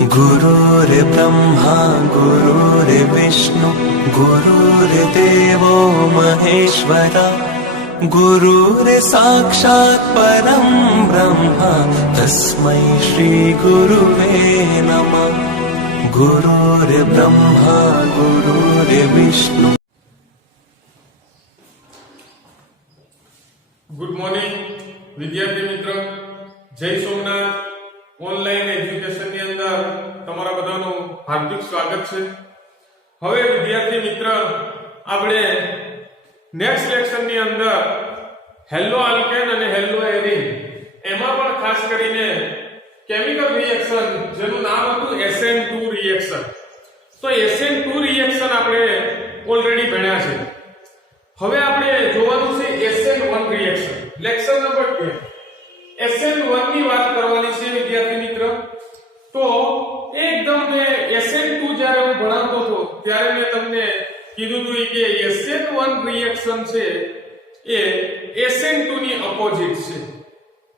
गुरुर्ब्रह्मा गुरुर्विष्णु गुरुर्देवो महेश्वरा गुरुर्साक्षात् परं ब्रह्म तस्मै श्री गुरुवे नमः। गुरुर्ब्रह्मा गुरुर्विष्णु। गुड मॉर्निंग विद्यार्थी मित्र, जय सोमनाथ। ऑनलाइन एज्युकेशन ની અંદર તમારા બધાનું હાર્દિક સ્વાગત છે। હવે વિદ્યાર્થી મિત્ર, આપણે નેક્સ્ટ લેક્ચર ની અંદર હેલો આલ્કેન અને હેલો એરીન એમાં પણ ખાસ કરીને કેમિકલ રિએક્શન જેનું નામ હતું SN2 રિએક્શન, તો SN2 રિએક્શન આપણે ઓલરેડી ભણ્યા છે। હવે આપણે જોવાનું છે SN1 reaction, lecture number 2। SN1 ની વાત કરવાની છે વિદ્યાર્થી મિત્ર। તો એકદમ મેં SN2 જ્યારે હું ભણાવતો હતો ત્યારે મેં તમને કીધું હતું કે SN1 રિએક્શન છે એ SN2 ની ઓપોઝિટ છે,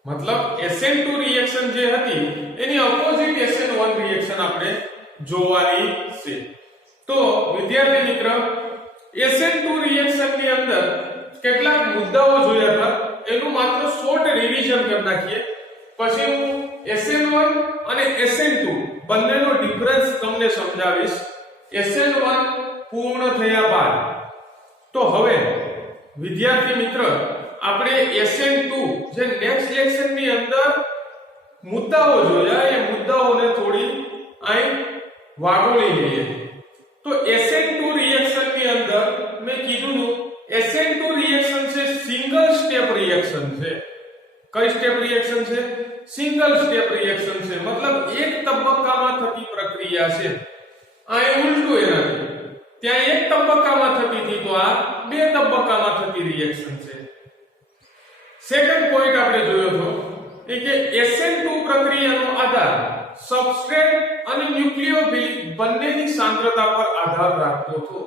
મતલબ SN2 રિએક્શન જે હતી એની ઓપોઝિટ SN1 રિએક્શન આપણે જોવાની છે। તો વિદ્યાર્થી મિત્ર, SN2 રિએક્શન ની અંદર કેટલાક મુદ્દાઓ જોયા હતા, એનું માત્ર શોર્ટ રિવિઝન કરી નાખીએ, પછી હું SN1 અને SN2 બંનેનો ડિફરન્સ તમને સમજાવીશ SN1 પૂર્ણ થયા બાદ। તો હવે વિદ્યાર્થી મિત્ર, આપણે SN2 જે નેક્સ્ટ લેક્ચર ની અંદર મુદ્દાઓ જોયા એ મુદ્દાઓને થોડી અહીં વાગોળી લઈએ। તો SN2 રિએક્શન ની અંદર મેં કીધું SN2 રિએક્શન છે સિંગલ સ્ટેપ રિએક્શન છે। કઈ સ્ટેપ રિએક્શન છે? સિંગલ સ્ટેપ રિએક્શન છે, મતલબ એક તબક્કામાં થતી પ્રક્રિયા છે। આ ઉલટું એનાથી, ત્યાં એક તબક્કામાં થતી હતી તો આ બે તબક્કામાં થતી રિએક્શન છે। સેકન્ડ પોઈન્ટ આપણે જોયો હતો કે SN2 પ્રક્રિયાનો આધાર સબસ્ટ્રેટ અને ન્યુક્લિયોફિલિક બંનેની સાંદ્રતા પર આધાર રાખતો હતો,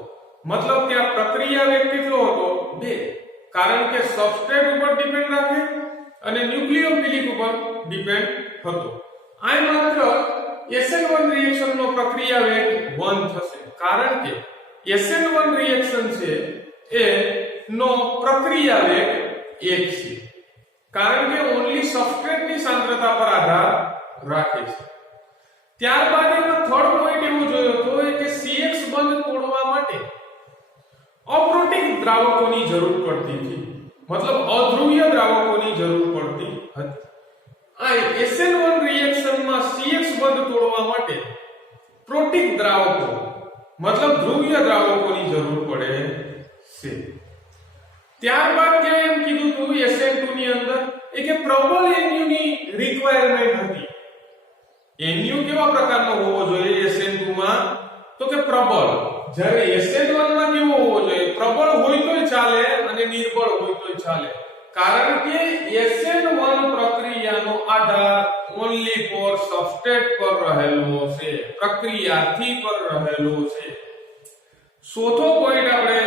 મતલબ ત્યાં પ્રક્રિયા વેગ કેટલો હતો? 2, કારણ કે સબસ્ટ્રેટ ઉપર ડિપેન્ડ રાખે અને ન્યુક્લિયોફિલિક ઉપર ડિપેન્ડ હતો। આ માત્ર SN1 રિએક્શન નો પ્રક્રિયા વેગ 1 થશે, કારણ કે SN1 રિએક્શન છે એ નો પ્રક્રિયા વેગ 1 છે, કારણ કે ઓન્લી સબસ્ટ્રેટ ની સાંદ્રતા પર આધાર રાખે છે। ત્યારબાદ એનો થર્ડ પોઈન્ટ એવો જોયો હતો કે CX બંધ તોડવા માટે અપ્રોટીક દ્રાવકોની જરૂર પડતી હતી, મતલબ અધ્રુવીય દ્રાવકોની જરૂર પડતી હતી। આ SN1 રિએક્શનમાં CX બંધ તોડવા માટે પ્રોટીક દ્રાવકો મતલબ ધ્રુવીય દ્રાવકોની જરૂર પડે છે। ત્યારબાદ કે એમ કીધું હતું SN2 ની અંદર કે પ્રબળ NU ની રિક્વાયરમેન્ટ હતી। NU કેવા પ્રકારનો હોવો જોઈએ SN2 માં? તો કે પ્રબળ। જ્યારે SN1 માં કેવો હોવો જોઈએ? પ્રબળ હોય તોય ચાલે અને નિર્બળ હોય તોય ચાલે, કારણ કે SN1 પ્રક્રિયાનો આધાર ઓન્લી ફોર સબસ્ટ્રેટ પર રહેલો છે, પ્રક્રિયાથી પર રહેલો છે। ચોથો પોઈન્ટ આપણે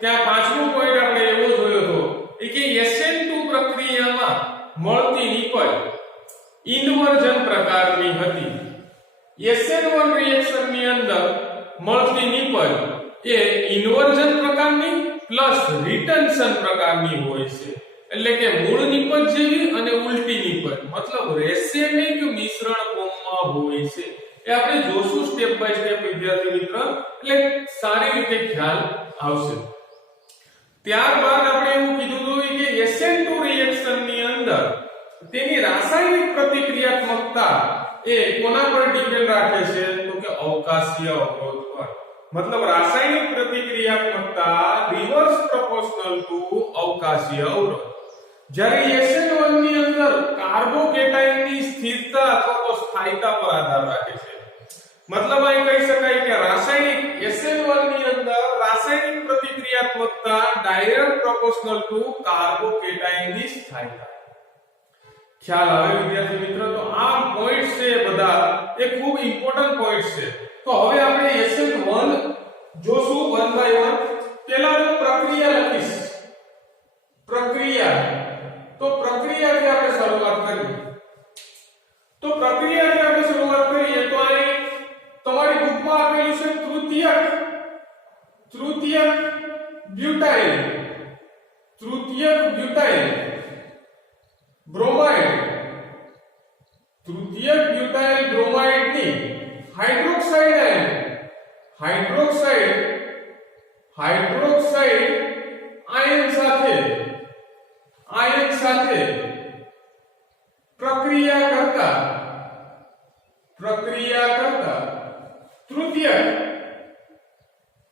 ત્યાં પાંચમો પોઈન્ટ આપણે એવો જોયો હતો કે SN2 પ્રક્રિયામાં મળતી નિકલ ઇન્વર્ઝન પ્રકારની હતી। SN1 રિએક્શન ની અંદર મળતી નિકલ એ ઇન્વર્ઝન પ્રકારની પ્લસ રિટન્શન પ્રકારની હોય છે, એટલે કે મૂળ નિપજ જેવી અને ઉલટી નિપજ, મતલબ રેસેમિક મિશ્રણ ફોર્મમાં હોય છે। એ આપણે જોશું સ્ટેપ બાય સ્ટેપ વિદ્યાર્થી મિત્ર, એટલે સારી રીતે ખ્યાલ આવશે। ત્યારબાદ આપણે એવું કીધું હતું કે SN2 રિએક્શન ની અંદર તેની રાસાયણિક પ્રતિક્રિયાત્મકતા એ કોના પર ડિપેન્ડ રાખે છે? તો કે અવકાશીય અવરોધ પર, મતલબ રાસાયણિક પ્રતિક્રિયાત્મકતા રિવર્સ પ્રોપોર્શનલ ટુ અવકાશીય અવરોધ। જ્યારે SN1 ની અંદર કાર્બોકેટાયન ની સ્થિરતા અથવા તો સ્થાયીતા પર આધાર રાખે છે, મતલબ અહીં કહી શકાય કે રાસાયણિક SN1 ની અંદર રાસાયણિક પ્રતિક્રિયાત્મકતા ડાયરેક્ટ પ્રોપોર્શનલ ટુ કાર્બોકેટાયન ની સ્થાયીતા। ખ્યાલ આવે વિદ્યાર્થી મિત્રો? તો આ પોઈન્ટ્સ છે બધા એ ખૂબ ઇમ્પોર્ટન્ટ પોઈન્ટ્સ છે। તો હવે આપણે SN1 જોશું 1 બાય 1। પહેલા તો પ્રક્રિયા લખીશ, પ્રક્રિયા, તો પ્રક્રિયાથી આપણે શરૂઆત કરીએ। તો પ્રક્રિયાથી આપણે શરૂઆત કરીએ તો અહીં ब्यूटाइल, तृतीयक ब्यूटाइल ब्रोमाइड, तृतीयक ब्यूटाइल ब्रोमाइड ની હાઇડ્રોક્સાઇડ આયન, હાઇડ્રોક્સાઇડ આયન સાથે પ્રક્રિયા કરતા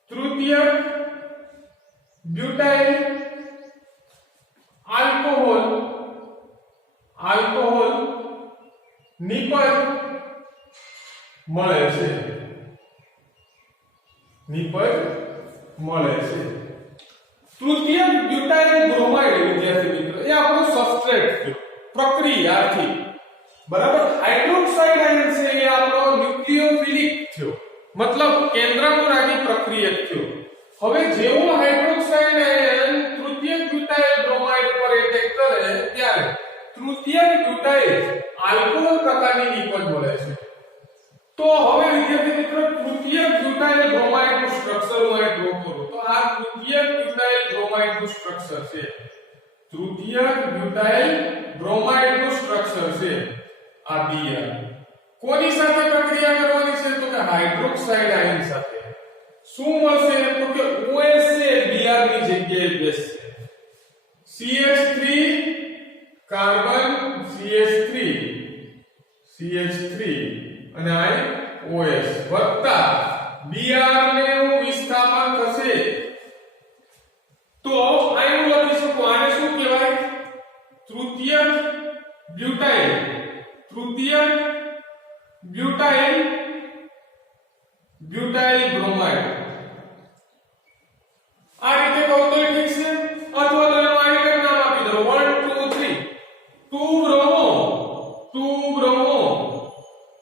તૃતીયક ब्यूटाइल आल्कोहोल निपज મળે છે, તૃતીયક બ્યુટાઇલ બ્રોમાઇડ વિદ્યાર્થી મિત્રો એ આપણો સબસ્ટ્રેટ છે પ્રક્રિયાથી, બરાબર. હાઇડ્રોક્સાઇડ આયન છે એ આપણો ન્યુક્લિયોફિલિક થયો, મતલબ કેન્દ્રાનુરાગી પ્રક્રિયક થયો. હવે જેવો હાઇડ્રોક્સાઇડ આયન તૃતીયક બ્યુટાઇલ બ્રોમાઇડ પર એટેક કરે ત્યારે તૃતીયક બ્યુટાઇલ આલ્કોહોલ પ્રકારની નિપજ મળે છે. તો હવે વિદ્યાર્થી મિત્રો તૃતીયક બ્યુટાઇલ બ્રોમાઇડ નું સ્ટ્રક્ચર હું અહીં ડ્રો કરું તો આ તૃતીયક બ્યુટાઇલ બ્રોમાઇડ નું સ્ટ્રક્ચર છે, તૃતીયક બ્યુટાઇલ બ્રોમાઇડ નું સ્ટ્રક્ચર છે આ Br. કોની સાથે પ્રક્રિયા કરવાની છે તો કે હાઇડ્રોક્સાઇડ આયન સાથે. શું મળશે તો કે OH છે Br ની જગ્યાએ બેસશે, CH3 કાર્બન CH3 અને આ OH વત્તા Br ને હું વિસ્થાપન થશે તો અહીં હું લખી શકું આને શું કહેવાય તૃતીયક બ્યુટાઇલ બ્રોમાઇડ. આ રીતે કહો તો ઠીક છે, અથવા તો એનું આ રીતે નામ આપી દો 1 2 3 2 bromo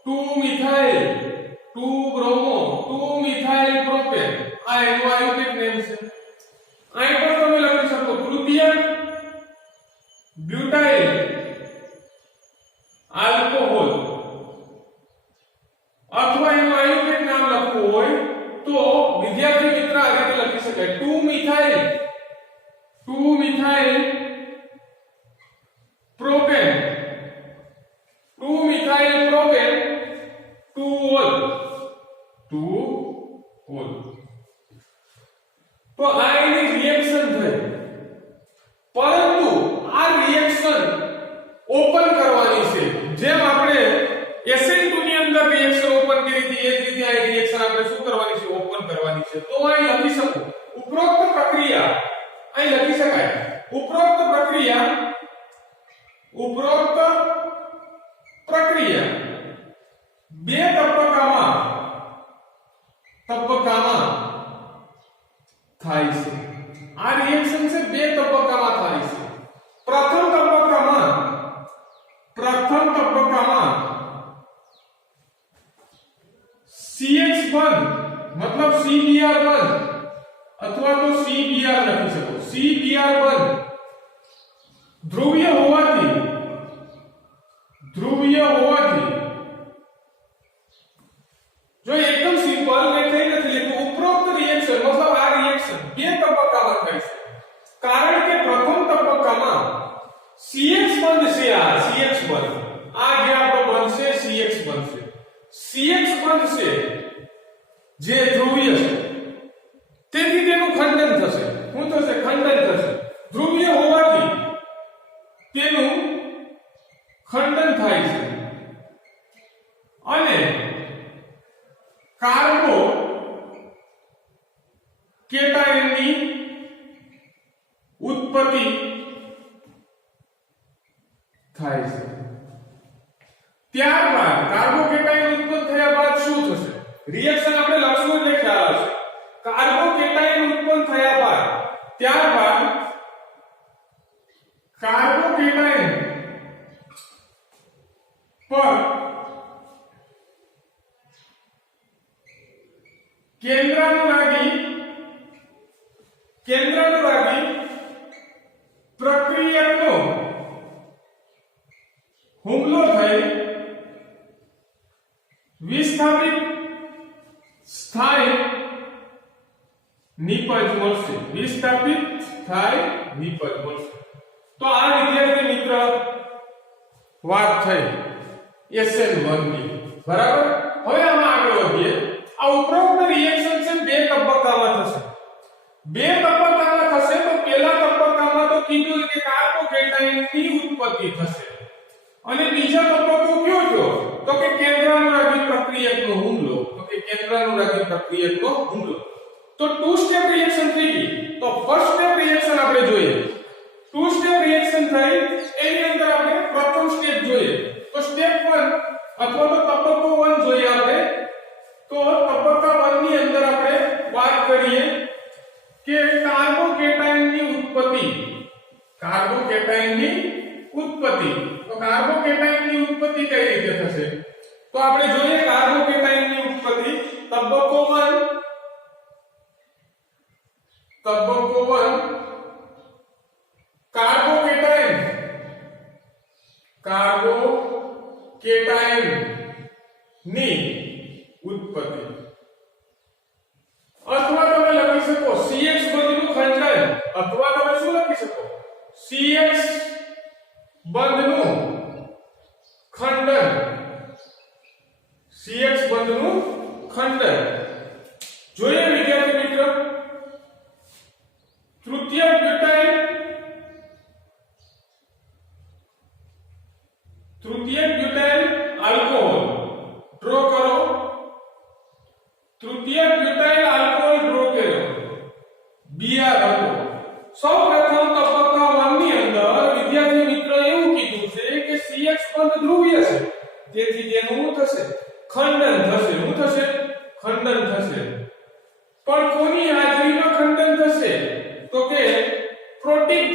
2 methyl 2 bromo 2 methyl propane. આ એનું આયુર્વેદ નેમ છે. અહીં પણ તમે લખી શકો તૃતીયક બ્યુટાઇલ આલ્કોહોલ, અથવા એનું આયુર્વેદ નામ લખવું હોય તો વિદ્યાર્થી મિત્ર આ રીતે લખી શકાય 2 methyl propane 2 methyl propane 2 all. તો આ એની રિએક્શન થઈ, પરંતુ આ રિએક્શન ઓપન કરવાની છે. જેમ આપણે SN2 ની અંદર રિએક્શન ઓપન કરી હતી એ જ રીતે આ રિએક્શન આપણે શું કરવાની છે ઓપન કરવાની છે. તો અહીં લખી શકું ઉપરોક્ત પ્રક્રિયા, અહીં લખી શકાય ઉપરોક્ત પ્રક્રિયા બે તબક્કામાં થાય છે. આ રિએક્શન છે બે તબક્કામાં થાય છે. પ્રથમ તબક્કામાં CH બંધ મતલબ CBr બંધ અથવા તો CBr લખી શકો, CBr બંધ ધ્રુવીય હોવાથી જો એકદમ સિમ્પલ ને કઈ નથી લખ્યું ઉપરોક્ત રિએક્શન મતલબ આ રિએક્શન બે તબક્કામાં થાય છે. કારણ કે પ્રથમ તબક્કામાં CH બંધ છે, આ CH બંધ આ જે આપણો બનશે CH બનશે, CH બંધ છે જે ધ્રુવીય છે તેથી તેનું ખંડન થશે. શું થશે? ખંડન થશે. ધ્રુવીય હોવાથી તેનું ખંડન થાય છે અને કાર્બો કેટાયનની ઉત્પત્તિ થાય છે. ત્યારબાદ કાર્બોકેટાયન ઉત્પન્ન થયા બાદ શું થશે? રિએક્શન આપણે લખશું એટલે ખ્યાલ આવશે. કાર્બોકેટાયન ઉત્પન્ન થયા બાદ ત્યારબાદ કાર્બોકેટાયન પર કેન્દ્રાનુરાગી પ્રક્રિયકનો હુમલો થઈ વિસ્થાપિત સ્થાયી નિપજ મળશે, વિસ્થાપિત થાય નિપજ મળશે. તો આ વિદ્યાર્થી મિત્ર વાત થઈ SN1 ની, બરાબર. હવે આમાં આગળ વધીએ. આ ઉપરોક્ત રિએક્શન છે બે તબક્કામાં થશે. બે તબક્કામાં થશે તો પહેલા તબક્કામાં તો કીધું કે કાર્બોકેટાયનની ઉત્પત્તિ થશે અને બીજો તબક્કો કયો થયો તો કે કેન્દ્રાનુરાગી પ્રક્રિયકનો હુમલો. તો કે કેન્દ્રાનુરાગી પ્રક્રિયકનો હુમલો. તો ટુ સ્ટેપ રિએક્શન થઈ ગઈ. તો ફર્સ્ટ સ્ટેપ રિએક્શન આપણે જોઈએ. ટુ સ્ટેપ રિએક્શન થઈ એની અંદર આપણે પ્રથમ સ્ટેપ જોઈએ. તો સ્ટેપ 1 અથવા તો તબક્કો 1 જોઈએ આપણે. તો તબક્કા 1 ની અંદર આપણે વાત કરીએ કે કાર્બોકેટાયનની ઉત્પત્તિ. કાર્બોકેટાયનની ઉત્પત્તિ. તો કાર્બોકેટાયનની ઉત્પત્તિ કઈ રીતે થશે? તો આપણે જોઈએ કાર્બોકેટાયનની ઉત્પત્તિ. તબક્કો 1 કાર્બોકેટાયન ની ઉત્પત્તિ. અથવા તમે લખી શકો CH બંધનું ખંડન, અથવા તમે શું લખી શકો CH બંધનું ખંડન. CH બંધનું ખંડન જોઈએ વિદ્યાર્થી મિત્રો. તૃતીય બ્યુટાઇલ આલ્કોહોલ ડ્રો કરો. તૃતીય બ્યુટાઇલ આલ્કોહોલ ડ્રો કર્યો, Br હતો. સૌપ્રથમ તબક્કા 1 ની અંદર વિદ્યાર્થી મિત્ર એવું કીધું છે કે CH બંધ ધ્રુવીય છે, તેથી તેનું થશે ખંડન થશે. શું થશે? ખંડન થશે. પણ કોની હાજરીમાં ખંડન થશે? તો કે પ્રોટીક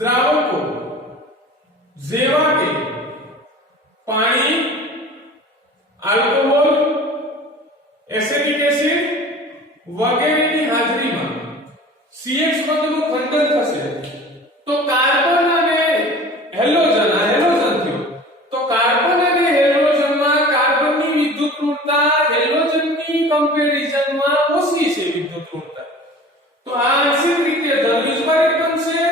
દ્રાવકો જેવા કે પાણી, આલ્કોહોલ, એસિટિક એસિડ વગેરેની હાજરીમાં CH બંધનું ખંડન થશે. તો કાર્બન અને હેલોજન થયો. તો કાર્બન અને હેલોજનમાં કાર્બનની વિદ્યુત ઋણતા હેલોજનની કમ્પેરિઝનમાં ઓછી છે વિદ્યુત ઋણતા. તો આ આંશિક રીતે ધન વિસ્ભારિત બનશે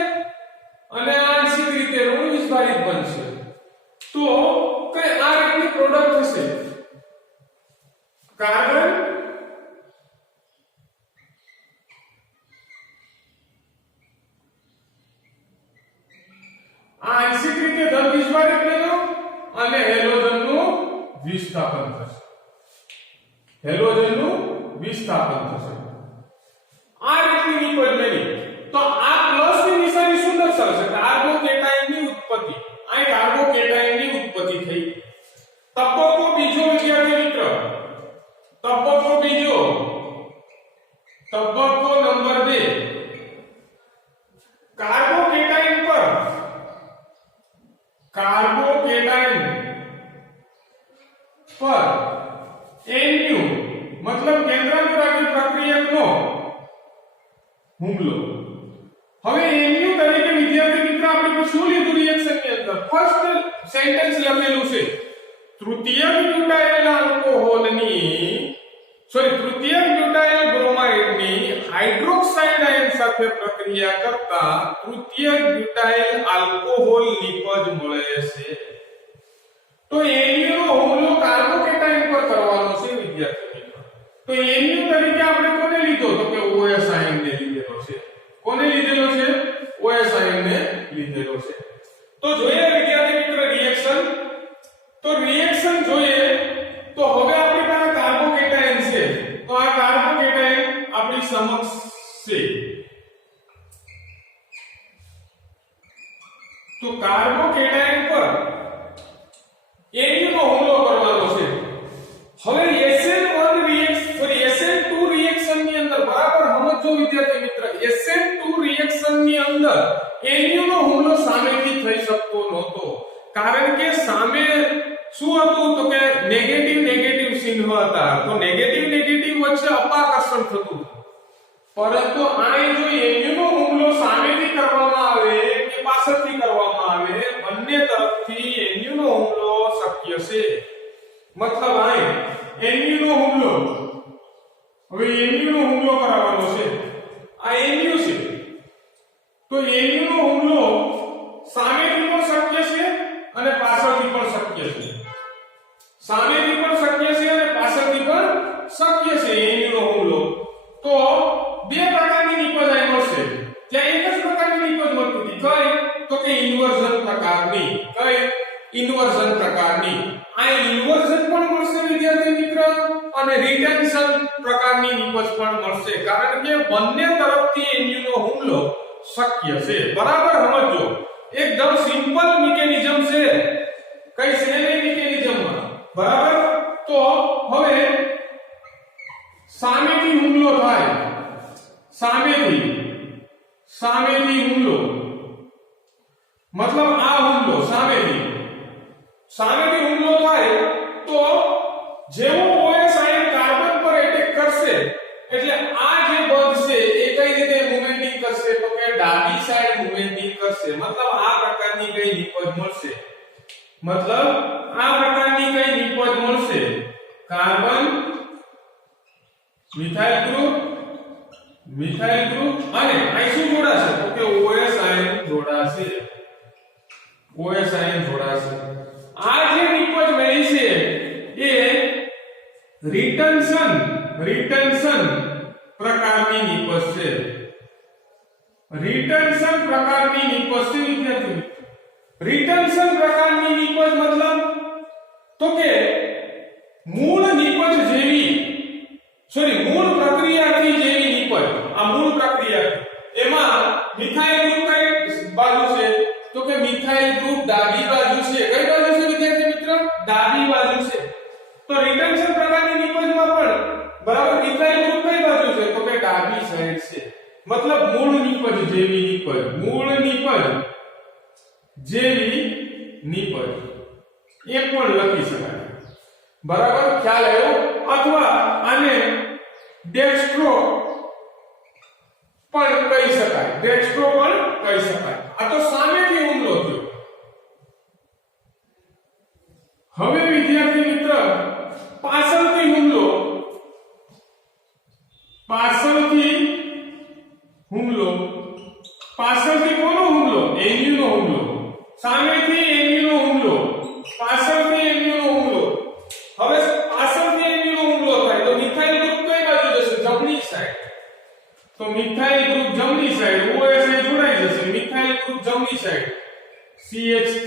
અને આંશિક રીતે ઋણ વિસ્ભારિત બનશે. તો કઈ આ રીતની પ્રોડક્ટ થશે. કાર્બન આંશિક રીતે ધન વિસ્ભારિત બન્યો અને હેલોજનનું વિસ્થાપન થશે. આ રીતની નિપજ બની. તો આ પ્લસ ની નિશાની શું દર્શાવશે? કાર્બોકેટાયનની ઉત્પત્તિ. આ કાર્બોકેટાયનની ઉત્પત્તિ થઈ. તબક્કો બીજો વિદ્યાર્થી મિત્ર, તબક્કો નંબર 2. કાર્બોકેટાયન પર NU મતલબ કેન્દ્રાનુરાગી પ્રક્રિયકનો હુમલો. હવે NU તરીકે વિદ્યાર્થી મિત્ર આપણે શું લીધું રિએક્શન ની અંદર? ફર્સ્ટ સેન્ટેન્સ લખેલું છે તૃતીય બ્યુટાઇલ બ્રોમાઇડની હાઇડ્રોક્સાઇડ આયન સાથે પ્રક્રિયા કરતા તૃતીય બ્યુટાઇલ આલ્કોહોલ નિપજ મળે છે. તો NU નો હુમલો કાર્બોકેટાયન પર કરવાનો છે વિદ્યાર્થી મિત્રો. તો NU તરીકે આપણે કોને લીધો? તો કે OS આયન ને લીધેલો છે. કોને લીધેલો છે? OS આયન ને લીધેલો છે. તો જોઈએ વિદ્યાર્થી મિત્ર રિએક્શન. તો રિએક્શન જોઈએ તો હવે આપણી પાસે કાર્બોકેટાયન છે. તો આ કાર્બોકેટાયન આપણી સમક્ષ છે. તો કાર્બોકેટાયન પર NU નો હુમલો કરવાનો છે. હવે SN2 રિએક્શન ની અંદર બરાબર સમજો વિદ્યાર્થી મિત્ર. SN2 રિએક્શન ની અંદર NU નો હુમલો સામેથી થઈ શકતો નહોતો, કારણ કે સામે શું હતું? તો કે નેગેટિવ ચિહ્ન હતા. તો નેગેટિવ વચ્ચે અપાકર્ષણ થતું. પરંતુ આ જો NU નો હુમલો સામેથી કરવામાં આવે કે પાછળથી કરવામાં આવે, બંને તરફથી NU નો હુમલો શક્ય છે. મતલબ આ NU નો હુમલો હવે એમયુ નો હુમલો કરાવવાનો છે, આ એમયુ છે, તો એમયુ નો હુમલો સામેથી પણ શક્ય છે અને પાછળથી પણ શક્ય છે, સામેથી પણ શક્ય છે અને પાછળથી પણ શક્ય છે એમયુ નો હુમલો. તો બે પ્રકારની નિપજ અહીં મળશે. ત્યાં એક જ પ્રકારની નિપજ મળતી હતી, કઈ? તો કે ઇન્વર્ઝન પ્રકારની. કઈ? ઇન્વર્ઝન પ્રકારની. આ ઇન્વર્ઝન પણ મળશે વિદ્યાર્થી મિત્ર અને રિટેન્શન પ્રકારની નિપજ પણ મળશે, કારણ કે બંને તરફથી એમયુ નો હુમલો શક્ય છે. બરાબર સમજો, એકદમ સિમ્પલ મિકેનિઝમ છે, કઈ છે નહીં મિકેનિઝમમાં. બરાબર. તો હવે સામેથી હુમલો થાય, સામેથી હુમલો મતલબ આ હુમલો સામેથી હુમલો થાય તો જેવો OS આયન કાર્બન પર એટેક કરશે એટલે આ જે બંધ છે એ કઈ રીતે મૂવમેન્ટિંગ કરશે? તો કે ડાબી સાઈડ મૂવમેન્ટિંગ કરશે. મતલબ આ પ્રકારની કઈ નિપજ મળશે, કાર્બન મિથાઇલ ગ્રુપ અને અહીં શું જોડાશે? તો કે OS આયન જોડાશે. આ જે નિપજ મળી છે એ રિટન્શન પ્રકારની નિપજ છે. રિટન્શન પ્રકારની નિપજ છે વિદ્યાર્થી. રિટન્શન પ્રકારની નિપજ મતલબ તો કે મૂળ પ્રક્રિયાથી જેવી નિપજ. આ મૂળ પ્રક્રિયા એમાં મિથાઇલ ગ્રુપ કઈ બાજુ છે? તો કે મિથાઇલ ગ્રુપ ડાબી બાજુ છે. કઈ બાજુ છે વિદ્યાર્થી મિત્ર? ડાબી બાજુ છે. તો રિટન્શન પ્રકારની નિપજમાં પણ બરાબર મિથાઇલ ગ્રુપ કઈ બાજુ છે? તો કે ડાબી સાઈડ છે. મતલબ મૂળ નિપજ જેવી નિપજ એ પણ લખી શકાય. બરાબર, ખ્યાલ આવ્યો? અથવા આને ડેક્સ્ટ્રો પણ કહી શકાય. આ તો સામેથી હુમલો થયો. હવે વિદ્યાર્થી મિત્ર પાછળથી કોનો હુમલો? એમયુ નો હુમલો. સામેથી એમયુ નો હુમલો, પાછળથી એમયુ નો હુમલો. હવે પાછળથી એમયુ નો હુમલો થાય તો મિથાઇલ ગ્રુપ કઈ બાજુ જશે? જમણી સાઈડ. તો મિથાઇલ ગ્રુપ જમણી સાઈડ, OS અહીં જોડાઈ જશે. મિથાઇલ ગ્રુપ જમણી સાઈડ, CH3.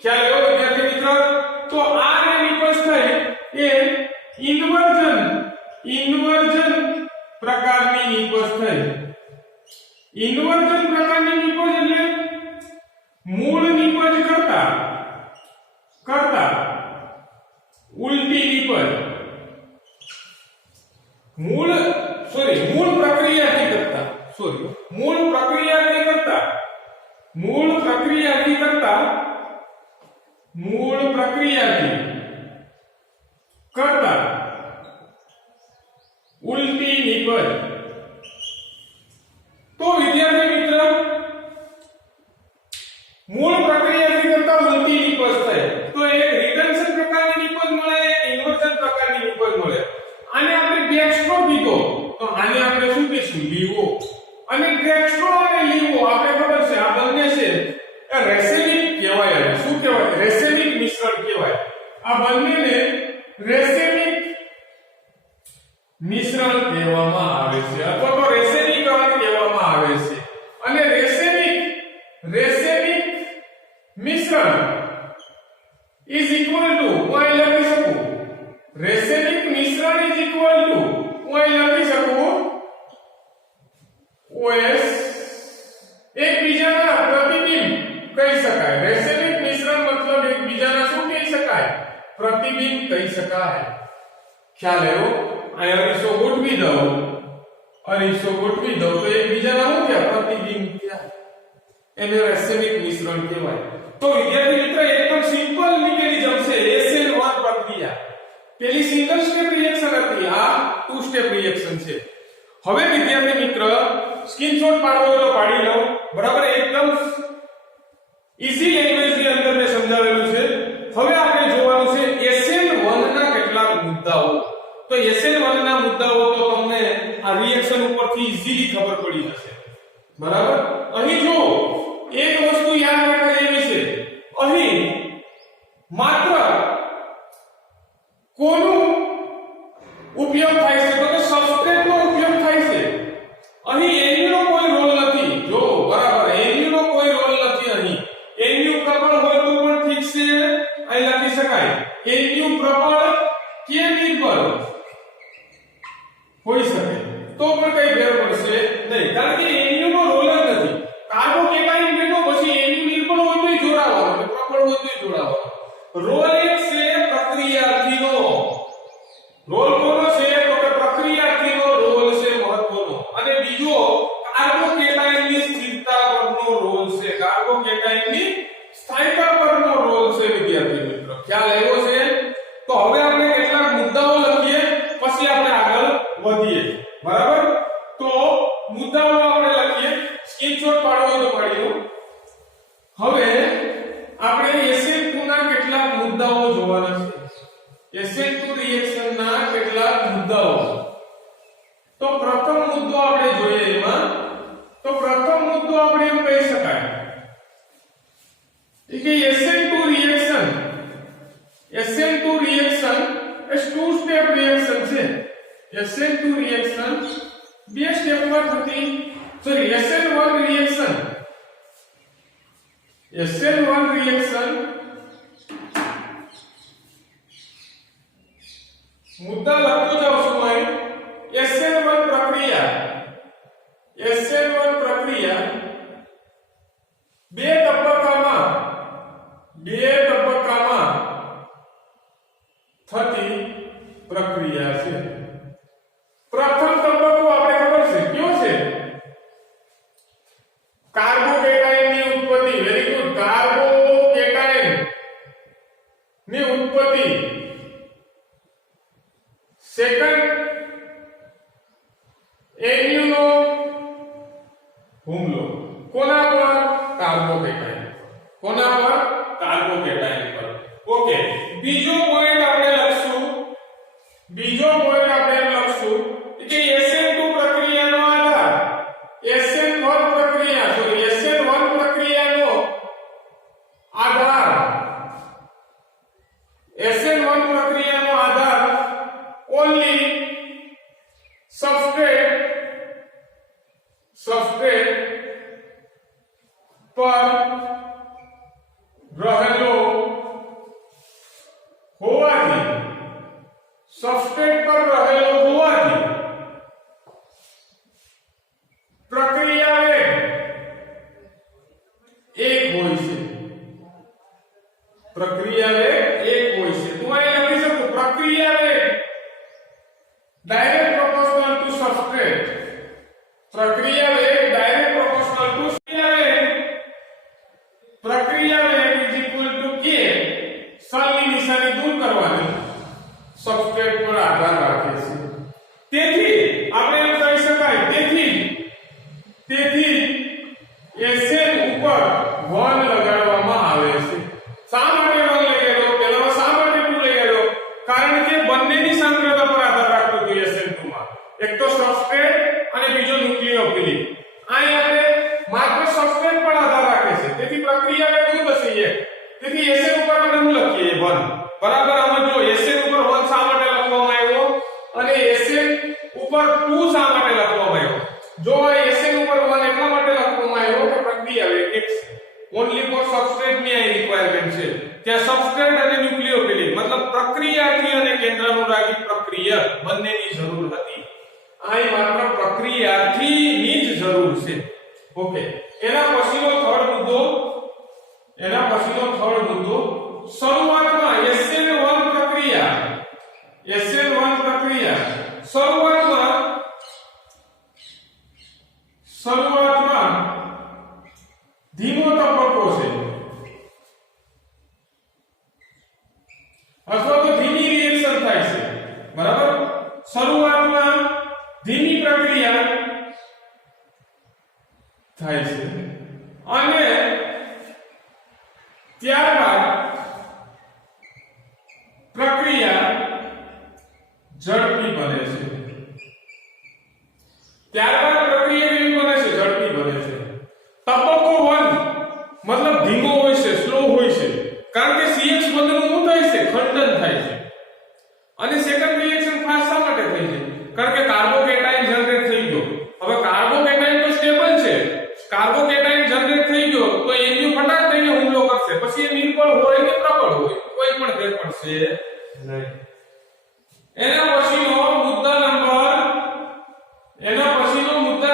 ખ્યાલ આવ્યો વિદ્યાર્થી મિત્ર? તો આ જે નિપજ થઈ એ ઇન્વર્ઝન પ્રકારની નિપજ થઈ. ઇન્વર્ઝન પ્રકારની નિપજ એટલે મૂળ નિપજ કરતા ઉલટી નિપજ. મૂળ પ્રક્રિયાથી કરતા ઉલટી નિપજ. તો વિદ્યાર્થી મિત્ર મૂળ પ્રક્રિયાથી કરતા ઉલટી નિપજ થાય તો એક રિટન્શન પ્રકારની નિપજ મળે, એક ઇન્વર્ઝન પ્રકારની નિપજ મળે. આને આપણે ડેક્સ્ટ્રો કીધો તો આને આપણે શું કહીશું? લીવો. અને ડેક્સ્ટ્રો અને લીવો આપણે ખબર છે આ બંને છે એ રેસેમિક કહેવાય. શું કહેવાય? રેસેમિક મિશ્રણ કહેવાય. આ બંનેને રેસેમિક મિશ્રણ કહેવામાં આવે છે અથવા તો રેસેમિકરણ કહેવામાં આવે છે. અને રેસેમિક મિશ્રણ ઇઝ ઇક્વલ ટુ હું અહીં લખી શકું રેસેમિક મિશ્રણ ઇઝ ઇક્વલ ટુ હું અહીં લખી શકું OS એકબીજાના પ્રતિબિંબ કહી શકાય. રેસેમિક મિશ્રણ મતલબ એકબીજાના શું કહી શકાય? પ્રતિબિંબ કહી શકાય. ખ્યાલ આવ્યો? અહીં અરીસો ગોઠવી દઉં તો એકબીજાના શું થયા? પ્રતિબિંબ થયા. એને રેસેમિક મિશ્રણ કહેવાય. તો વિદ્યાર્થી મિત્ર એકદમ સિમ્પલ મિકેનિઝમ છે SN1 પ્રક્રિયા. પેલી સિંગલ સ્ટેપ રિએક્શન હતી, આ ટુ સ્ટેપ રિએક્શન છે. હવે વિદ્યાર્થી મિત્ર સ્ક્રીનશોટ પાડવો તો પાડી લો. બરાબર, એકદમ ઈઝી લેંગ્વેજ ની અંદર મેં સમજાવેલું છે. હવે આપણે જોવાનું છે SN1 મુદ્દાઓ તો તમને આ રિએક્શન ઉપરથી ઈઝીલી ખબર પડી જશે. બરાબર? અહીં જો એક વસ્તુ યાદ રાખવા જેવી છે, અહીં માત્ર કોનું ઉપયોગ થાય છે તો કે સબસ્ટ્રેટ નો ઉપયોગ થાય છે. અહીં Nu નો કોઈ રોલ નથી. જો બરાબર Nu નો કોઈ રોલ નથી. અહીં Nu પ્રબળ હોય તો પણ ઠીક છે, અહીં લખી શકાય Nu પ્રબળ કે નિર્બળ હોઈ શકે તો પણ કઈ ફેર પડશે નહીં, કારણ કે Nu નો રોલ જ નથી. કાર્બોકેટાઇન બેનો પછી Nu નિર્બળ હોય તોય જોડાવાનો અને પ્રબળ હોય તોય જોડાવાનો. રોલ એક છે પ્રક્રિયાર્થીનો. રોલ કોનો છે તો કે પ્રક્રિયાર્થીનો રોલ છે મહત્વનો. અને બીજો કાર્બોકેટાઇનની સ્થિરતા પરનો રોલ છે. કાર્બોકેટાઇનની સ્થાયીતા પરનો રોલ છે વિદ્યાર્થી મિત્રો. ખ્યાલ આવ્યો છે? તો હવે આપણે કેટલાક મુદ્દાઓ લખીએ પછી આપણે આગળ વધીએ. બરાબર? તો મુદ્દાઓ આપણે લખીએ, સ્ક્રીનશોટ પાડવો હોય તો પાડી લો. હવે આપણે SN2 ના કેટલાક મુદ્દાઓ જોવાના છે. SN2 રિએક્શન ના કેટલાક મુદ્દાઓ. તો પ્રથમ મુદ્દો આપણે જોઈએ એમાં. તો પ્રથમ મુદ્દો આપણે એમ કહી શકાય કે SN2 રિએક્શન એ ટુ સ્ટેપ રિએક્શન છે. SN2 રિએક્શન બે સ્ટેપમાં થતી SN1 રિએક્શન મુદ્દા લખતો જાઉં છું અહીં. SN1 પ્રક્રિયા બે તબક્કામાં થતી પ્રક્રિયા છે. પ્રથમ તબક્કો આપણે ખબર છે કયો છે? કાર્બોકેટાઇનની ઉત્પત્તિ. Very good. કાર્બોકેટાઇન ની ઉત્પત્તિ. સેકન્ડ Nu નો હુમલો. કોના પર? કાર્બોકેટાઇન. કોના પર? કાર્બોકેટાઇન પર. ઓકે. બીજો પોઈન્ટ આપણે લખશું કે SN2 પ્રક્રિયાનો આધાર SN1 પ્રક્રિયાનો આધાર ઓન્લી સબસ્ટ્રેટ પર રહેલો હોવાથી પ્રક્રિયા વેગ એક હોય છે. તું અહીં લખી શકું પ્રક્રિયા વેગ ડાયરેક્ટ પ્રોપોર્શનલ ટુ સબસ્ટ્રેટ. પ્રક્રિયા વેગ ડાયરેક્ટ પ્રોપોર્શનલ ટુ પ્રક્રિયા વેગ ઇઝ ઇક્વલ ટુ k. સલની નિશાની દૂર કરવાની, સબસ્ટ્રેટ પર આધાર રાખે છે. તેથી આપણે એમ કહી શકાય તેથી SN ઉપર 1 લગાડવામાં આવે છે. શા માટે 1 લગાડ્યો? પહેલા શા માટે 2 લગાડ્યો? કારણ કે બંનેની સાંદ્રતા પર આધાર રાખતું હતું SN2 માં. એક તો સબસ્ટ્રેટ અને બીજો ન્યુક્લિયોફિલિક. અહીં આપણે માત્ર સબસ્ટ્રેટ પર આધાર રાખે છે. તેથી પ્રક્રિયા વેગ શું થશે? તેથી SN ઉપર આપણે શું લખીએ? 1. બરાબર? આમાં જો SN ઉપર 1 શા માટે લખવામાં આવ્યો અને SN ઉપર 2 શા માટે લખવામાં આવ્યો? જો SN ઉપર 1 એટલા માટે લખવામાં આવ્યો કે પ્રક્રિયા વેગ x ઓન્લી ફોર સબસ્ટ્રેટ ની આ રિક્વાયરમેન્ટ છે. ત્યાં સબસ્ટ્રેટ અને ન્યુક્લિયોફિલિક મતલબ પ્રક્રિયાથી અને કેન્દ્રાનુરાગી પ્રક્રિયક બંનેની જરૂર હતી. અહીં માત્ર પ્રક્રિયાથી જ જરૂર છે. ઓકે. એના પછીનો થર્ડ મુદ્દો શરૂઆતમાં SN1 પ્રક્રિયા શરૂઆતમાં ધીમો તબક્કો છે અથવા તો ધીમી રિએક્શન થાય છે. બરાબર? શરૂઆતમાં ધીમી પ્રક્રિયા થાય છે અને ત્યારબાદ પ્રક્રિયા ઝડપી બને છે. અલ્કોહોલ મતલબ ધીમો હોય છે, સ્લો હોય છે, કારણ કે CH બંધનું શું થાય છે? ખંડન થાય છે. અને સેકન્ડ રિએક્શન ફાસ્ટ શા માટે થઈ છે? કારણ કે કાર્બોકેટાયન જનરેટ થઈ ગયો. હવે કાર્બોકેટાયન તો સ્ટેબલ છે, કાર્બોકેટાયન જનરેટ થઈ ગયો તો એન્યુ ફટાક દઈને હુમલો કરશે. પછી એ નિર્બળ હોય કે પ્રબળ હોય કોઈ પણ ફેર પડશે નહીં. એના પછીનો મુદ્દા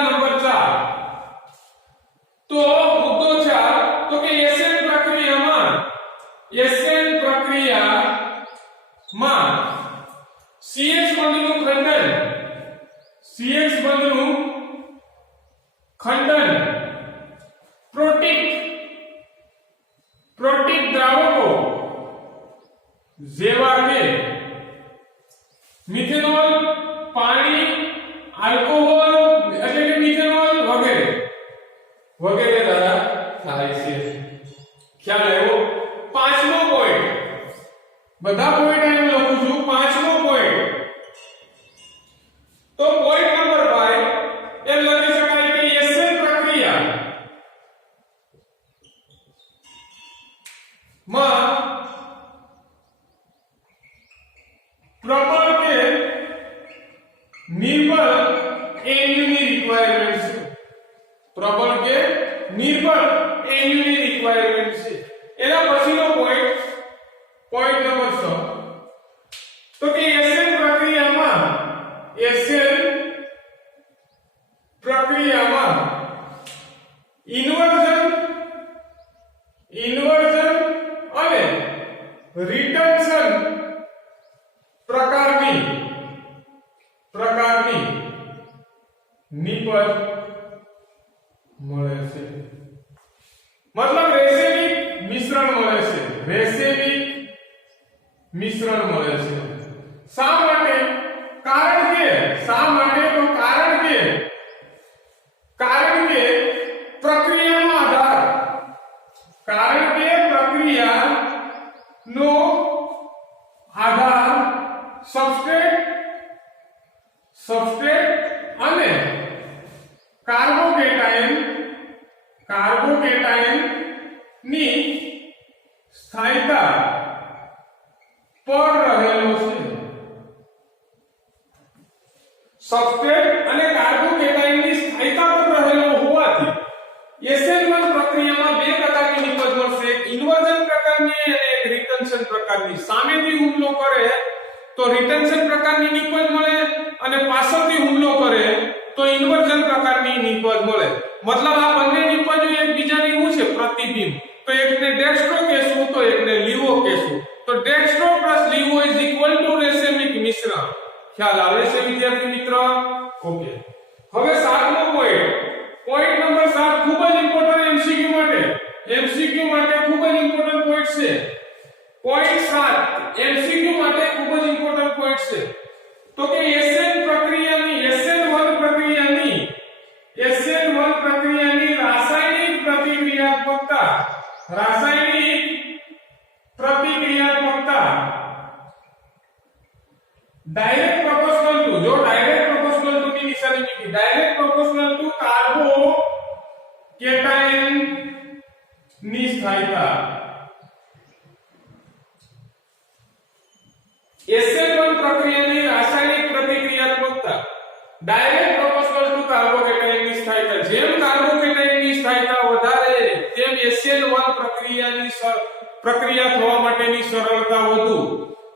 નંબર 4. તો મુદ્દો 4 તો કે એસેન પ્રક્રિયામાં CH બંધનું ખંડન પ્રોટીક દ્રાવકો જેવા કે મિથેનોલ, પાણી, આલ્કોહોલ એટલે કે મિથેનોલ વગેરે દ્વારા થાય છે. ખ્યાલ આવ્યો? પાંચમો પોઈન્ટ, બધા પોઈન્ટ અહીં લખું છું. પાંચમો પોઈન્ટ તો પોઈન્ટ નંબર 5 એમ લખી શકાય કે એસેન પ્રક્રિયા માં પ્રબળ કે નિર્બળ એન્યુની રિક્વાયરમેન્ટ છે. પ્રબળ કે નિર્બળ એન્યુની રિક્વાયરમેન્ટ છે. એના પછીનો પોઈન્ટ નંબર 6 તો કે એસેન પ્રક્રિયામાં ઇન્વર્ઝન અને રિટન્શન પ્રકારની નિપજ મળે છે. મતલબ રેસેનિક મિશ્રણ મળે છે. શા માટે? કારણ કે પ્રક્રિયાનો આધાર, સબસ્ટ્રેટ અને કાર્બોકેટાયન ની સ્થાયીતા પર રહેલો છે. સબસ્ટ્રેટ અને કાર્બોકેટાયનની સ્થાયીતા પર રહેલો હોવાથી SN1 પ્રક્રિયામાં બે પ્રકારની નિપજ મળશે. એક ઇન્વર્ઝન પ્રકારની અને એક રિટન્શન પ્રકારની. સામેથી હુમલો કરે તો રિટન્શન પ્રકારની નિપજ મળે અને પાછળથી હુમલો કરે તો ઇન્વર્ઝન પ્રકારની નિપજ મળે. મતલબ આ બંને નિપજો એકબીજાની શું છે? પ્રતિબિંબ. તો એકને ડેક્સ્ટ્રો કહેશું તો એકને લીવો કહેશું. તો dextro plus levo is equal to racemic મિશ્રણ. ખ્યાલ આવે છે વિદ્યાર્થી મિત્ર? ઓકે. હવે 7મો પોઈન્ટ નંબર 7 ખૂબ જ ઇમ્પોર્ટન્ટ MCQ માટે ખૂબ જ ઇમ્પોર્ટન્ટ પોઈન્ટ છે. પોઈન્ટ 7 MCQ માટે ખૂબ જ ઇમ્પોર્ટન્ટ પોઈન્ટ છે. તો કે SN1 પ્રક્રિયાની રાસાયણિક પ્રતિક્રિયાત્મકતા ડાયરેક્ટ પ્રોપોર્શનલ ટુ, જો ડાયરેક્ટ પ્રોપોર્શનલ ટુ ની નિશાની મૂકી, ડાયરેક્ટ પ્રોપોર્શનલ ટુ કાર્બોકેટાયન ની સ્થાયીતા. SN1 પ્રક્રિયાની રાસાયણિક પ્રતિક્રિયાત્મકતા ડાયરેક્ટ પ્રોપોર્શનલ ટુ કાર્બોકેટાયન ની સ્થાયીતા. જેમ કાર્બોકેટાયન ની સ્થાયીતા વધારે તેમ SN1 પ્રક્રિયા થવા માટેની સરળતા વધુ.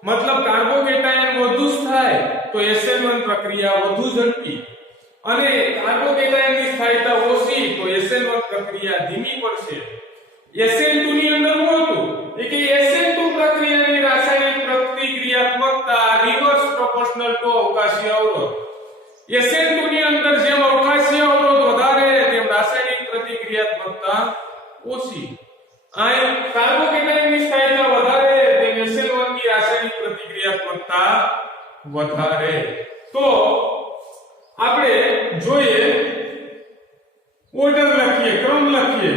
મતલબ કાર્બોકેટાયન વધુ થાય તો SN1 પ્રક્રિયા વધુ ઝડપી અને કાર્બોકેટાયનની સ્થાયીતા ઓછી તો SN1 પ્રક્રિયા ધીમી પડશે. SN2 ની અંદર શું હતું? કે SN2 પ્રક્રિયાની રાસાયણિક પ્રતિક્રિયાત્મકતા રિવર્સ પ્રોપોર્શનલ ટુ અવકાશીય અવરોધ. SN2 ની અંદર જેમ અવકાશીય અવરોધ વધારે તેમ રાસાયણિક પ્રતિક્રિયાત્મકતા ઓછી. અહીં કાર્બોકેટાયનની સ્થાયીતા વધારે તેમ SN1 ની રાસાયણિક પ્રતિક્રિયાત્મકતા વધારે. તો આપણે જોઈએ ઓર્ડર લખીએ, ક્રમ લખીએ.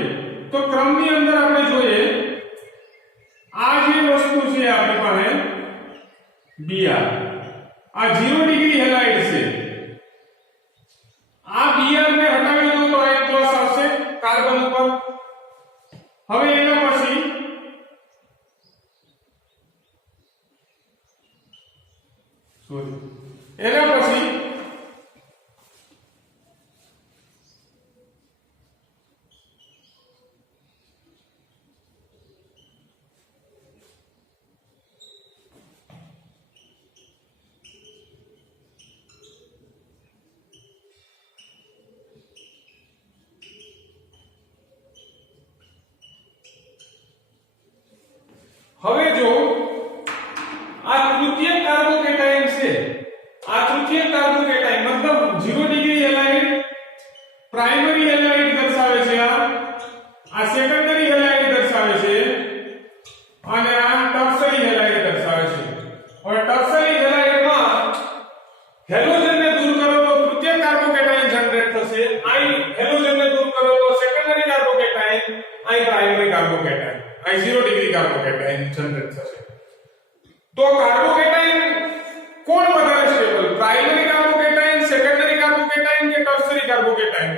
તો ક્રમની અંદર આપણે જોઈએ આ જે વસ્તુ છે આપણી પાસે Br, આ 0 ડિગ્રી હેલાઇડ છે. આ Br ને હટાવી દો તો અહીં પ્લસ આવશે કાર્બન ઉપર. હવે એના પછી એના પછી હવે જો આ તૃતીય કાર્બોકેટાયન છે, આ તૃતીય કાર્બોકેટાયન મતલબ 0 ડિગ્રી હેલાઇડ પ્રાઇમરી હેલાઇડ દર્શાવે છે, આ સેકન્ડરી હેલાઇડ દર્શાવે છે અને આ ટર્શરી હેલાઇડ દર્શાવે છે. હવે ટર્શરી હેલાઇડમાં હેલોજનને દૂર કરો તો તૃતીય કાર્બોકેટાયન જનરેટ થશે, અહીં હેલોજનને દૂર કરો તો સેકન્ડરી કાર્બોકેટાયન, અહીં પ્રાઇમરી કાર્બોકેટાયન, અહીં 0 ડિગ્રી કાર્બોકેટાયન જનરેટ થશે. તો કાર્બોકેટાયન કોણ વધારે stable, primary carbocation, secondary carbocation કે ટર્શરી કાર્બોકેટાયન?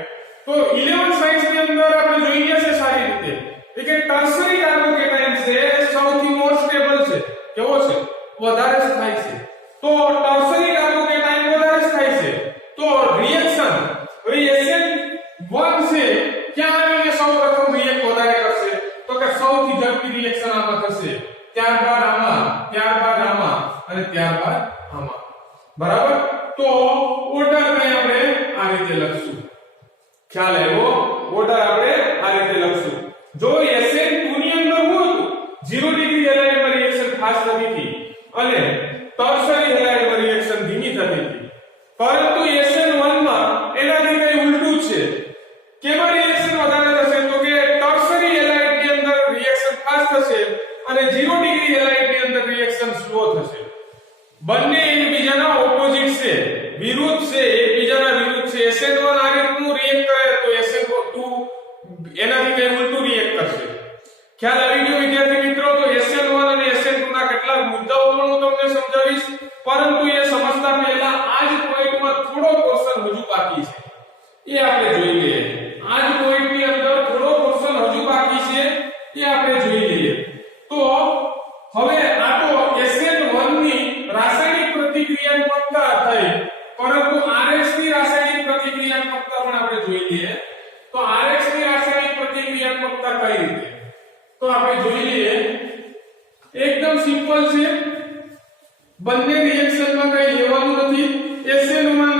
તો 11 સાયન્સ ની અંદર આપણે જોઈએ છે સારી રીતે કે ટર્શરી કાર્બોકેટાયન છે સૌથી મોર સ્ટેબલ છે. કેવો છે? વધારે સ્થાયી છે. તો ટર્શરી કાર્બોકેટાયન વધારે સ્થાયી છે. તો રિએક્શન SN1 છે ક્યાં આવીને સૌપ્રથમ રિએક્ટ વધારે કરશે? તો કે સૌથી ઝડપી રિએક્શન આમાં થશે, ત્યારબાદ આમાં, ત્યારબાદ આમાં અને ત્યારબાદ આમાં. બરાબર? તો ઓર્ડર ને આપણે આ રીતે લખશું. ખ્યાલ આવ્યો? ઓર્ડર આપણે આ રીતે લખશું. જો SN2 ની અંદર હોય 0 ડિગ્રી હેલાઇડમાં રિએક્શન ફાસ્ટ થતી હતી અને ટર્શરી હેલાઇડમાં રિએક્શન ધીમી થતી હતી, પરંતુ SN1 માં એનાથી કઈ ઉલટું છે. કેમાં રિએક્શન વધારે થશે? તો કે ટર્શરી હેલાઇડ ની અંદર રિએક્શન ફાસ્ટ થશે અને 0 ડિગ્રી હેલાઇડ ની અંદર રિએક્શન સ્લો થશે. બંને એકબીજાના ઓપોઝિટ છે, વિરુદ્ધ છે, એકબીજાના વિરુદ્ધ છે. SN1 આ રીતનું રિએક્ટ કરે તો SN2 એનાથી કઈ ઉલટું રિએક્ટ કરશે. ખ્યાલ આવી ગયો વિદ્યાર્થી મિત્રો? તો SN1 અને SN2 ના કેટલાક મુદ્દાઓ પણ હું તમને સમજાવીશ, પરંતુ એ સમજતા પહેલા આ જ પોઈન્ટમાં થોડો પોર્શન હજુ બાકી છે, એ આપણે જોઈ લઈએ. આ જ પોઈન્ટની અંદર થોડો પોર્શન હજુ બાકી છે, એ આપણે જોઈ લઈએ. તો હવે આ તો SN1 ની રાસાયણિક પ્રતિક્રિયાત્મકતા થઈ, પરંતુ RH ની રાસાયણિક પ્રતિક્રિયાત્મકતા પણ આપણે જોઈ લઈએ. તો RH ની રાસાયણિક પ્રતિક્રિયાત્મકતા કઈ રીતે? તો આપણે જોઈ લઈએ. એકદમ સિમ્પલ છે, બંને રિએક્શનમાં કઈ લેવાનું નથી. SN1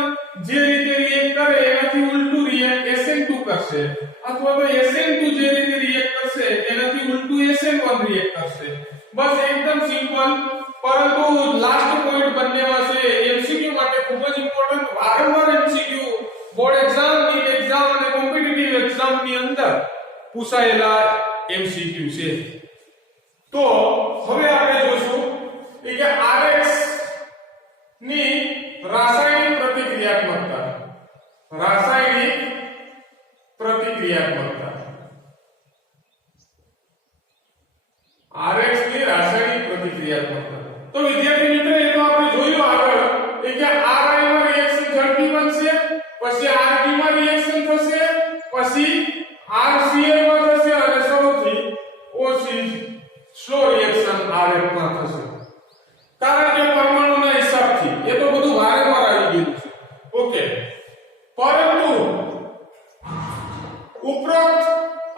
જે રીતે રિએક્ટ કરે એનાથી ઉલટું રિએક્ટ SN2 કરશે, અથવા તો SN2 જે રીતે રિએક્ટ કરશે એનાથી ઉલટું SN1 રિએક્ટ કરશે. બસ એકદમ સિમ્પલ. પરંતુ લાસ્ટ પોઈન્ટ બંનેમાં છે, MCQ માટે ખૂબ જ ઇમ્પોર્ટન્ટ, વારંવાર MCQ board exam, NEET exam અને કોમ્પિટિટિવ એક્ઝામ ની અંદર પૂછાયેલા MCQ છે. તો હવે આપણે જોશું કે RH ની રાસાયણિક પ્રતિક્રિયાત્મકતા, રાસાયણિક પ્રતિક્રિયાત્મકતા, RH ની રાસાયણિક પ્રતિક્રિયાત્મકતા. તો વિદ્યાર્થી મિત્રો એ તો આપણે જોયું આગળ કે RI માં રિએક્શન ઝડપી બનશે, પછી RB માં રિએક્શન થશે, પછી RCl માં થશે અને સૌથી ઓછી સ્લો રિએક્શન RH માં થશે. કારણ કે પરમાણુના હિસાબથી એ તો બધું વારંવાર આવી ગયું છે. ઓકે, પરંતુ ઉપરોક્ત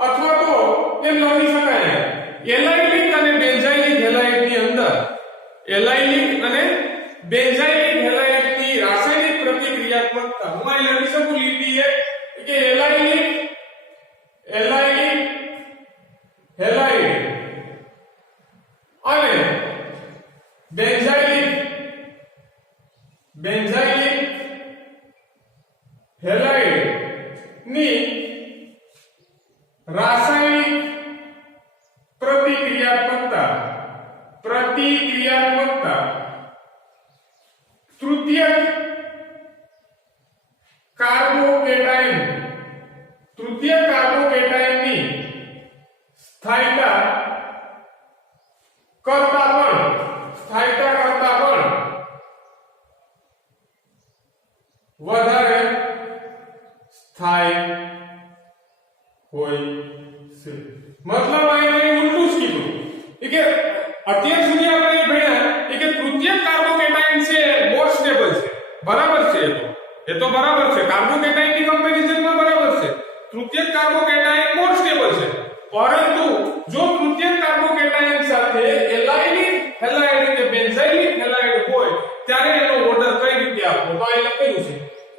અથવા તો એમ લખી શકાય એલાઇલિક અને બેન્ઝાઇલિક હેલાઇડ ની અંદર, એલાઇલિક અને બેન્ઝાઇલિક હેલાઇડ ની રાસાયણિક પ્રતિક્રિયાત્મકતા હું અહીં લખી શકું લીટીએ કે એલાઇલિક હેલાઇડ અને બેન્ઝાઇલિક હેલાઇડ ની રાસાયણિક પ્રતિક્રિયાત્મકતા તૃતીય કાર્બોકેટાયન ની સ્થાયીતા કરતા પણ વધારે સ્થાયી હોય છે. મતલબ કે અત્યાર સુધી આપણે ભણ્યા કે તૃતીયક કાર્બોકેટાયન છે મોર સ્ટેબલ છે, બરાબર છે, એ તો બરાબર છે, કાર્બોકેટાયન ની કમ્પેરિઝનમાં બરાબર છે, તૃતીયક કાર્બોકેટાયન મોર સ્ટેબલ છે, પરંતુ જો તૃતીયક કાર્બોકેટાયન સાથે એલાઇલિક હેલાઇડ કે બેન્ઝાઇલિક હેલાઇડ હોય ત્યારે એનો ઓર્ડર કઈ રીતે આપવો? તો અહીં લખેલું છે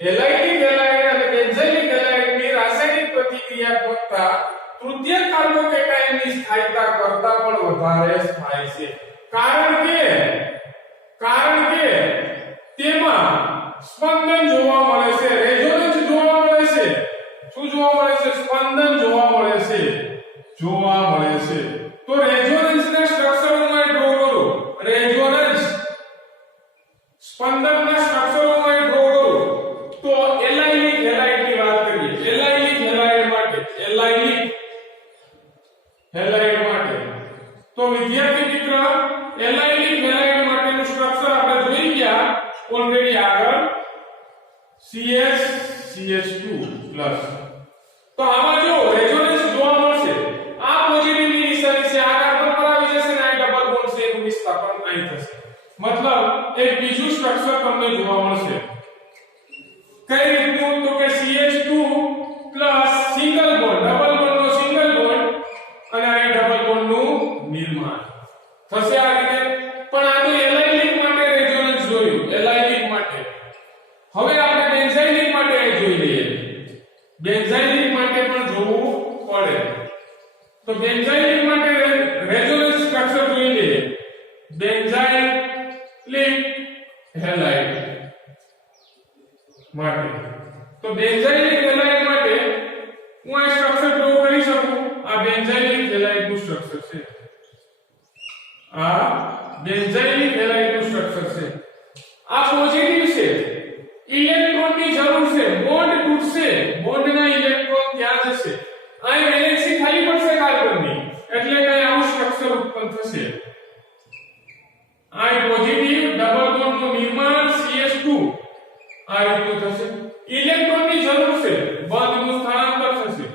એલાઇલિક હેલાઇડ અને બેન્ઝાઇલિક હેલાઇડ ની રાસાયણિક પ્રતિક્રિયાત્મકતા તૃતીયક કાર્બોકેટાયનની સ્થાયીતા કરતાં પણ વધારે થાય છે, કારણ કે તેમાં સ્પંદન જોવા મળે છે, રેઝોનન્સ જોવા મળે છે. શું જોવા મળે છે? સ્પંદન જોવા મળે છે. તો રેઝોનન્સ ના સ્ટ્રક્ચરોમાં ડ્રો કરો, રેઝોનન્સ સ્પંદનના સ્ટ્રક્ચરોમાં ડ્રો કરો. તો એલાઇલિક હેલાઇડ ની વાત કરીએ, એલાઇલિક હેલાઇડ માટે તો વિદ્યાર્થી મિત્ર એલાઇલિક હેલાઇડ માટેનું સ્ટ્રક્ચર આપણે જોઈ ગયા ઓલરેડી આગળ, CH2+. તો આમાં જો રેઝોનન્સ જોવા મળશે, આ પોઝિટિવ ની નિશાની છે, આ કાર્બન પર આવી જશે ને આ ડબલ બોન્ડ છે એનું વિસ્થાપન અહીં થશે, મતલબ એક બીજું સ્ટ્રક્ચર તમને જોવા મળશે. કઈ રીતનું? તો કે CH2+ single bond, double bond નો સિંગલ બોન્ડ અને આ ડબલ બોન્ડ નું નિર્માણ થશે આ રીતે. પણ આ તો એલાઇલિક માટે રેઝોનન્સ જોયું, એલાઇલિક માટે. હવે આપણે બેન્ઝાઇલિક માટે જોઈ લઈએ, બેન્ઝાઇલિક માટે પણ જોવું પડે. તો બેન્ઝાઇલિક માટે રેઝોનન્સ સ્ટ્રક્ચર જોઈ લઈએ, બેન્ઝાઇલિક હેલાઇડ માટે. તો બેન્ઝાઇલિક હેલાઇડ માટે હું આ સ્ટ્રક્ચર ડ્રો કરી શકું. આ બેન્ઝાઇલિક હેલાઇડ નું સ્ટ્રક્ચર છે, આ બેન્ઝાઇલિક હેલાઇડ નું સ્ટ્રક્ચર છે. આ પોઝિટિવ છે, ઇલેક્ટ્રોન ની જરૂર છે, બોન્ડ તૂટશે, બોન્ડના ઇલેક્ટ્રોન ત્યાં જશે, અહીં વેલેન્સી ખાલી પડશે કાર્બનની, એટલે કે આવું સ્ટ્રક્ચર ઉત્પન્ન થશે. આ પોઝિટિવ ડબલ બોન્ડ નું નિર્માણ CH2 આ રીતનું થશે. ઇલેક્ટ્રોનની જરૂર છે, બંધનું સ્થાનાંતર થશે.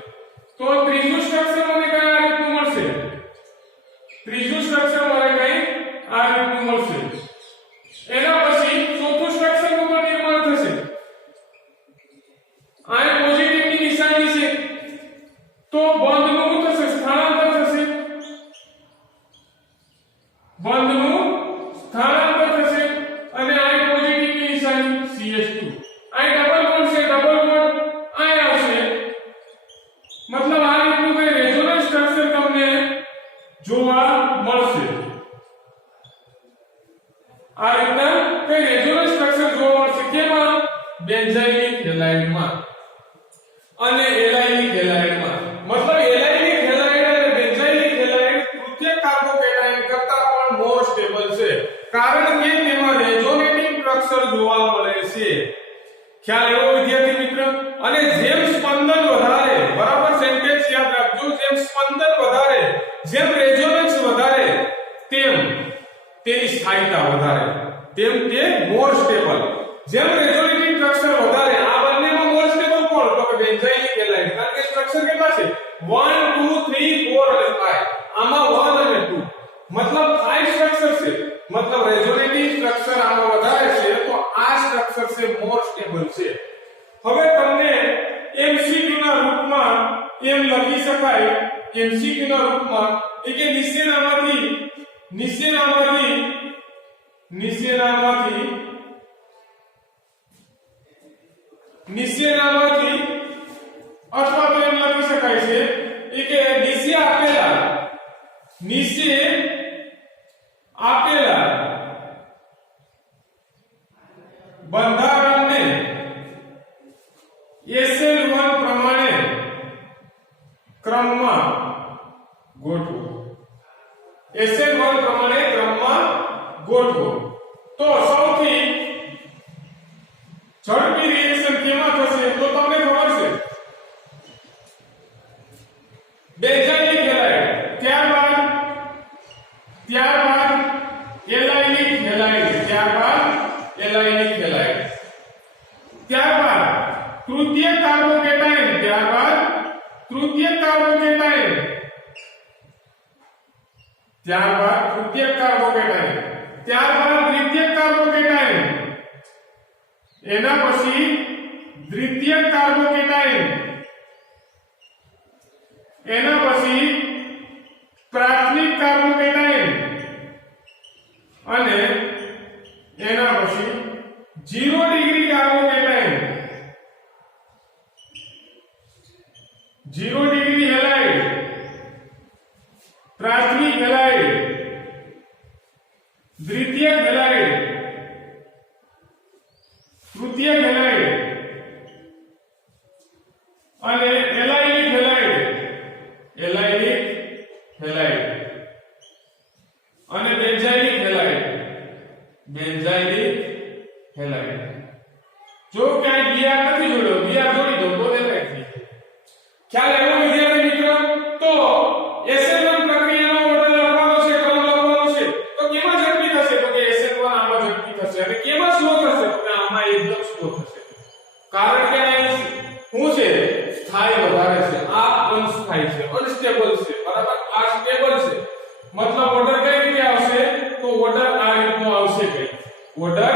તો ત્રીજું સ્ટ્રક્ચર મને કઈ આ રીતનું મળશે, ત્રીજું સ્ટ્રક્ચર મને કઈ આ રીતનું મળશે. એના પછી ચોથું સ્ટ્રક્ચર નું પણ નિર્માણ થશે. આ પોઝિટિવ ની નિશાની છે, તો બંધનું થશે, સ્થાનાંતર થશે, બંધનું સ્થાનાંતર થશે અને આ પોઝિટિવ ની નિશાની CH2. આ ડબલ બોન્ડ છે, ડબલ બોન્ડ આ આવશે, મતલબ આ રીતનું કઈ રેઝોનન્સ સ્ટ્રક્ચર તમને જોવા મળશે. આ રીતના કઈ રેઝોનન્સ સ્ટ્રક્ચર જોવા મળશે. કેમાં? બેન્ઝાઇલિક હેલાઇડમાં અને એલાઇલિક હેલાઇડમાં. મતલબ એલાઇલિક હેલાઇડ અને બેન્ઝાઇલિક હેલાઇડ તૃતીયક કાર્બોકેટાયન કરતાં પણ મોર સ્ટેબલ છે, કારણ કે તેમાં રેઝોનેટિંગ સ્ટ્રક્ચર જોવા મળે છે. ખ્યાલ એવો વિદ્યાર્થી મિત્ર? અને જેમ સ્પંદન વધારે, બરાબર સેન્ટેન્સ યાદ રાખજો, જેમ સ્પંદન વધારે, જેમ રેઝોનન્સ વધારે, તેમ તેની સ્થાયીતા વધારે, તેમ તે મોર સ્ટેબલ. જેમ રેઝોનેટિંગ સ્ટ્રક્ચર વધારે, આ બંનેમાં મોર સ્ટેબલ કોણ? તો કે બેન્ઝાઇલિક હેલાઇડ, કારણ કે સ્ટ્રક્ચર કેટલા છે? 1 2 3 4 અને 5. આમાં 1 અને 2 મતલબ 5 સ્ટ્રક્ચર છે, મતલબ રેઝોનેટિંગ સ્ટ્રક્ચર આમાં વધારે છે, તો આ સ્ટ્રક્ચર છે મોર સ્ટેબલ છે. હવે તમને MCQ ના રૂપમાં એમ લખી શકાય, MCQ ના રૂપમાં કે નીચેનામાંથી અથવા તો એમ લખી શકાય છે કે નીચે આપેલા બંધારણને SN1 પ્રમાણે ક્રમમાં ગોઠવો. SN1 પ્રમાણે ક્રમમાં ગોઠવો. તો સૌથી ઝડપી રિએક્શન કેમાં થશે? તો તમને ખબર છે બેન્ઝાઇલિક હેલાઇડ, ત્યારબાદ એલાઇલિક હેલાઇડ, ત્યારબાદ તૃતીય કાર્બોકેટાયન, ત્યારબાદ તૃતીયક કાર્બોકેટાયન, ત્યારબાદ દ્વિતીયક કાર્બોકેટાયન, એના પછી દ્વિતીયક કાર્બોકેટાયન, એના પછી પ્રાથમિક કાર્બોકેટાયન અને એના પછી 0 ડિગ્રી કાર્બોકેટાયન, 0 ડિગ્રી હેલાઇડ, પ્રાથમિક હેલાઇડ, દ્વિતીયક હેલાઇડ, તૃતીયક હેલાઇડ અને એલાઇલિક હેલાઇડ, એલાઇલિક હેલાઇડ અને બેન્ઝાઇલિક હેલાઇડ, બેન્ઝાઇલિક હેલાઇડ. જો ક્યાંય બીઆર નથી જોડ્યો, બીઆર જોડી દો તો હેલાઇડ થઈ જાય. ખ્યાલ આવ્યો વિદ્યાર્થી મિત્રો? તો SN1 પ્રક્રિયાનો ઓર્ડર લખવાનો છે, ક્રમ લખવાનો છે. તો કેમાં ઝડપી થશે? તો કે SN1 આમાં ઝડપી થશે. અને કેમાં સ્લો થશે? તો કે આમાં એકદમ સ્લો થશે. કારણ કે અહીં શું છે? સ્થાયી વધારે છે, આ અનસ્થાયી છે, અનસ્ટેબલ છે. બરાબર? આ સ્ટેબલ છે. મતલબ ઓર્ડર કઈ રીતે આવશે? તો ઓર્ડર આ રીતનો આવશે. કઈ ઓર્ડર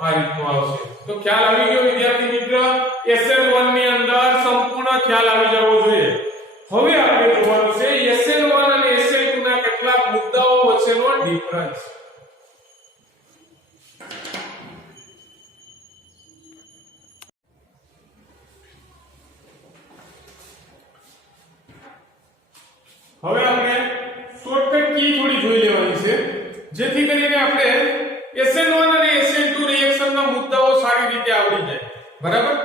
આ રીતનો આવશે. તો ખ્યાલ આવી ગયો વિદ્યાર્થી મિત્ર? SN1 ની અંદર સંપૂર્ણ ખ્યાલ આવી જવો જોઈએ. હવે આપણે જોવાનું છે SN1 અને SN2 ના કેટલાક મુદ્દાઓ વચ્ચેનો ડિફરન્સ. હવે આપણે શોર્ટકટ કી થોડી જોઈ લેવાની છે, જેથી કરીને આપણે SN1 અને SN2 રિએક્શનના મુદ્દાઓ સારી રીતે આવડી જાય. બરાબર?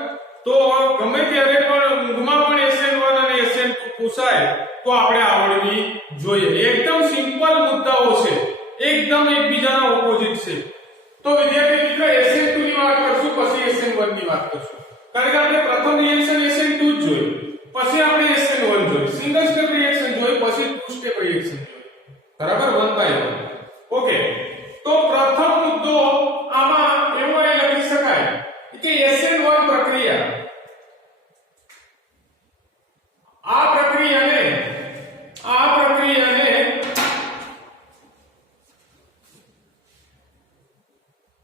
તો ગમે ત્યારે પણ ઊંઘમાં પણ SN1 અને SN2 પૂછાય તો આપણે આવડવી જોઈએ. એકદમ સિમ્પલ મુદ્દાઓ છે, એકદમ એકબીજાના ઓપોઝિટ છે. તો વિદ્યાર્થી મિત્રો SN2 ની વાત કરશું, પછી SN1 ની વાત કરશું. કારણ કે આપણે પ્રથમ રિએક્શન SN2 જ જોઈ, પછી આપણે SN1 જોઈ, સિંગલ સ્ટેપ રિએક્શન જોઈ, પછી ટુ સ્ટેપ રિએક્શન જોઈ. બરાબર? 1 બાય 1. ઓકે. તો પ્રથમ મુદ્દો આમાં એવો લખી શકાય કે SN1 પ્રક્રિયા, આ પ્રક્રિયાને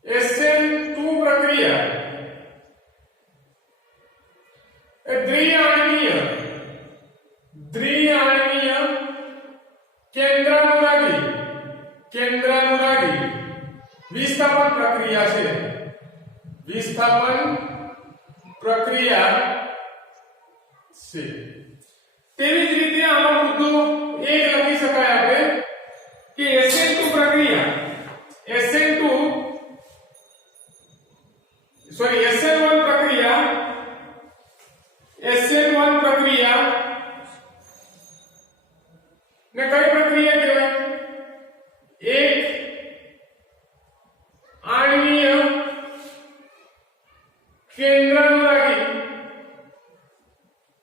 SN2 પ્રક્રિયા એ દ્વિઆણ્વીય કેન્દ્રાનુરાગી વિસ્થાપન પ્રક્રિયા છે. વિસ્થાપન પ્રક્રિયા છે. તેવી જ રીતે આનો મુદ્દો એક લખી શકાય આપણે કે SN1 પ્રક્રિયા ને કઈ પ્રક્રિયા કહેવાય? એક આણ્વીય કેન્દ્રાનુરાગી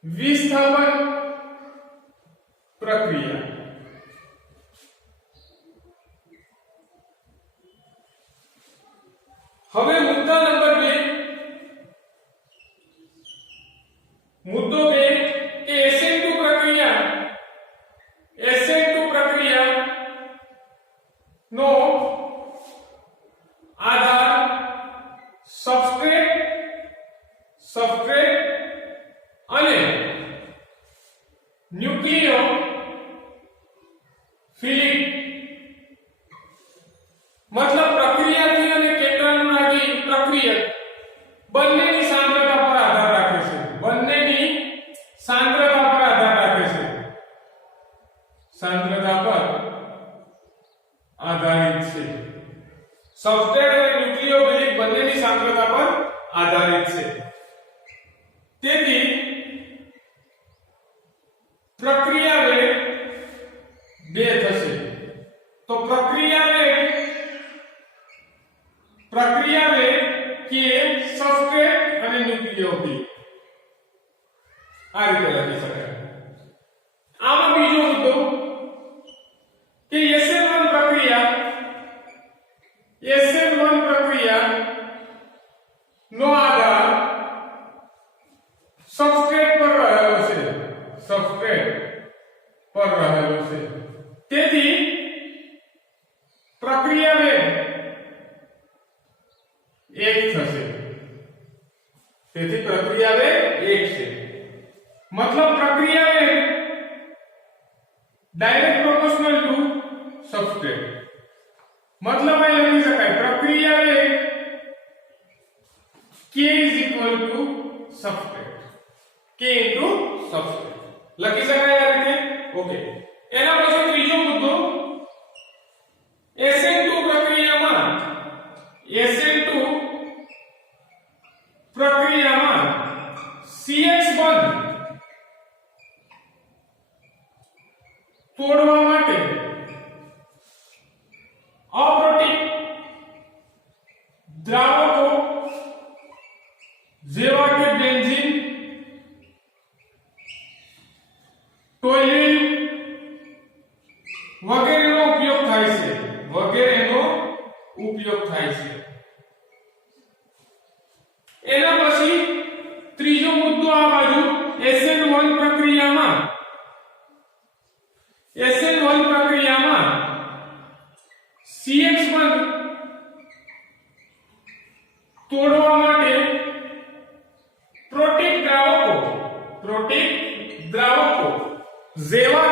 વિસ્થાપન પ્રક્રિયા. હવે મુદ્દા નંબર 2, મુદ્દો 2 કે SN2 પ્રક્રિયા નો આધાર સબસ્ટ્રેટ અને ન્યુક્લિયોફિલિક, મતલબ પ્રક્રિયાથી અને કેન્દ્રાનુરાગી પ્રક્રિયક બંનેની સાંદ્રતા પર આધાર રાખે છે. બંનેની સાંદ્રતા પર આધાર રાખે છે. સાંદ્રતા પર આધારિત છે. સબસ્ટ્રેટ અને ન્યુક્લિયોફિલિક બંનેની સાંદ્રતા પર આધારિત છે. તેથી પ્રક્રિયા વેગ 2 થશે. તો પ્રક્રિયા વેગ કે સબસ્ટ્રેટ અને ન્યુક્લિયોફિલિક આ રીતે લખી શકાય. આમાં બીજો મુદ્દો કે SN1 પ્રક્રિયા નો આધાર સબસ્ટ્રેટ પર રહેલો છે. તેથી डायरेक्ट प्रोपोर्शनल टू सबस्ट्रेट मतलब અહીં લખી શકાય પ્રક્રિયા વેગ k = substrate k into substrate લખી શકાય આ રીતે ઓકે એના પછી ત્રીજો મુદ્દો SN2 પ્રક્રિયામાં CH1 તોડવા માટે અપ્રોટીક દ્રાવકો જેવા કે બેન્ઝીન ટોલ્યુઈન વગેરેનો ઉપયોગ થાય છે એના પછી ત્રીજો મુદ્દો આ બાજુ SN1 પ્રક્રિયામાં CH1 તોડવા માટે પ્રોટીક દ્રાવકો જેવા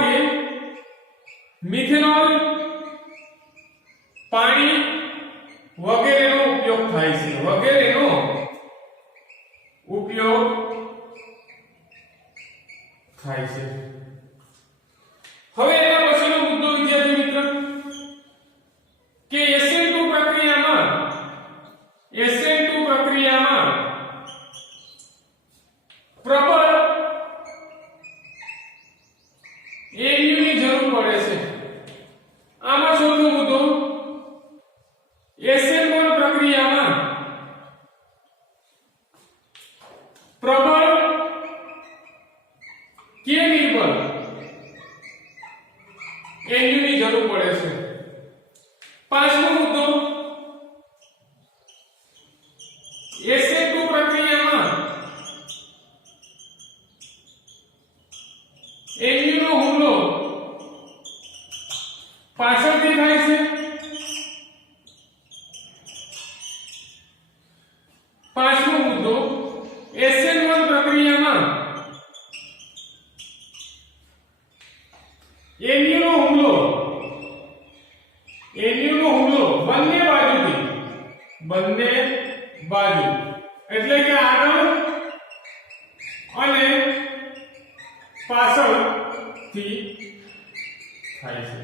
કે મિથેનોલ પાણી વગેરેનો ઉપયોગ થાય છે હવે એના પછીનો મુદ્દો વિદ્યાર્થી મિત્ર કે SN2 પ્રક્રિયામાં પ્રબળ AU ની જરૂર પડે છે આમાં ચોથો મુદ્દો SN1 પ્રક્રિયામાં પ્રબળ કે નિર્બળ AU ની જરૂર પડે છે પાંચમો મુદ્દો SN2 પ્રક્રિયામાં AU નો હુમલો પાછળથી થાય છે પાંચમો મુદ્દો SN1 પ્રક્રિયામાં AU નો હુમલો બંને બાજુ એટલે કે આગળ અને પાછળથી થાય છે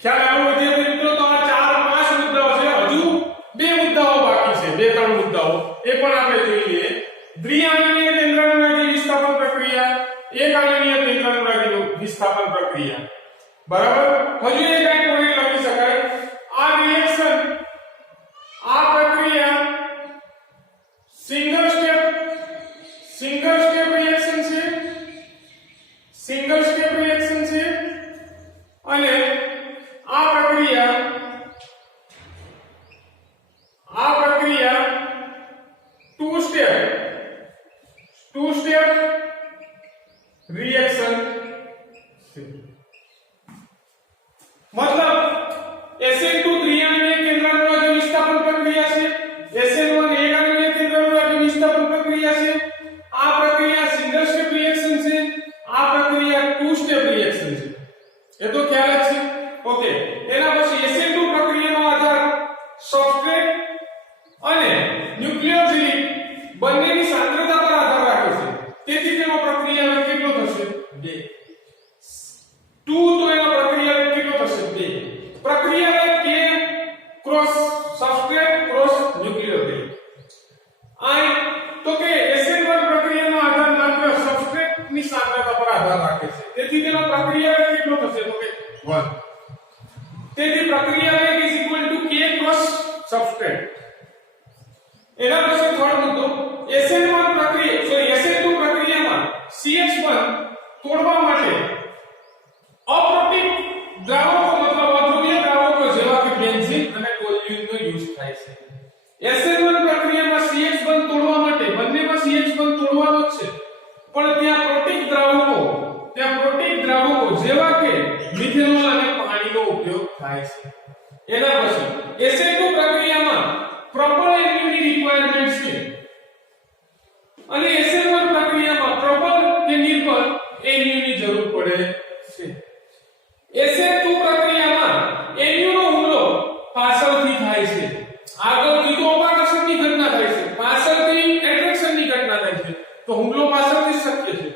ખ્યાલ આવ્યો છે મિત્રો તો આ 4-5 મુદ્દાઓ છે હજુ બે મુદ્દાઓ બાકી છે 2-3 મુદ્દાઓ એ પણ આપણે જોઈએ દ્વિઆંગીય કેન્દ્રાનુરાગી વિસ્થાપન પ્રક્રિયા એક આંગીય કેન્દ્રાનુરાગી વિસ્થાપન પ્રક્રિયા બરાબર હજુ એક પોઈન્ટ લખી શકાય આ રિએક્શન આ પ્રક્રિયા સિંગલ સ્ટેપ રિએક્શન છે અને આ પ્રક્રિયા ટુ સ્ટેપ રિએક્શન છે मतलब SN2 ત્રિઆંગીય કેન્દ્રાનુરાગી વિસ્થાપન પ્રક્રિયા છે SN1 એક આંગીય કેન્દ્રાનુરાગી વિસ્થાપન પ્રક્રિયા છે આ પ્રક્રિયા સિંગલ સ્ટેપ રિએક્શન છે આ પ્રક્રિયા ટુ સ્ટેપ રિએક્શન છે એ તો ખ્યાલ જ છે ઓકે એના પછી SN2 પ્રક્રિયાનો આધાર સબસ્ટ્રેટ અને ન્યુક્લિયોફિલિક બંનેની સાંદ્રતા પર આધાર રાખે છે તેથી તેનો પ્રક્રિયા વેગ કેટલો થશે 2 2 તો એનો પ્રક્રિયા વેગ કેટલો થશે 2 પ્રક્રિયા વેગ કે ક્રોસ સબસ્ટ્રેટ ક્રોસ ન્યુક્લિયોફિલિક આ તો કે SN1 પ્રક્રિયાનો આધાર માત્ર સબસ્ટ્રેટની સાંદ્રતા પર આધાર રાખે છે તેથી તેનો પ્રક્રિયા વેગ કેટલો થશે તો કે 1 તેથી પ્રક્રિયા વેગ k ક્રોસ સબસ્ટ્રેટ એના પછી થર્ડ મુદ્દો SN2 પ્રક્રિયામાં CH1 તોડવા માટે અપ્રોટીક દ્રાવકો મતલબ અધ્રુવીય દ્રાવકો જેવા કે બેન્ઝીન અને ટોલ્યુઈનનો યુઝ થાય છે SN1 પ્રક્રિયામાં CH1 તોડવા માટે બંનેમાં CH1 તોડવાનો જ છે પણ ત્યાં પ્રોટીક દ્રાવકો જેવા કે મિથેનોલ અને પાણીનો ઉપયોગ થાય છે એના પછી SN2 પ્રક્રિયામાં પ્રબળ એન્યુની રિક્વાયરમેન્ટ છે અને SN1 પ્રક્રિયામાં પ્રબળ કે નિર્બળ એન્યુની પડે છે. SN2 પ્રક્રિયામાં NU નો હુમલો પાછળથી થાય છે. આગળથી તો અપાકર્ષણની ઘટના થાય છે, પાછળથી એટ્રેક્શનની ઘટના થાય છે, તો હુમલો પાછળથી શક્ય છે.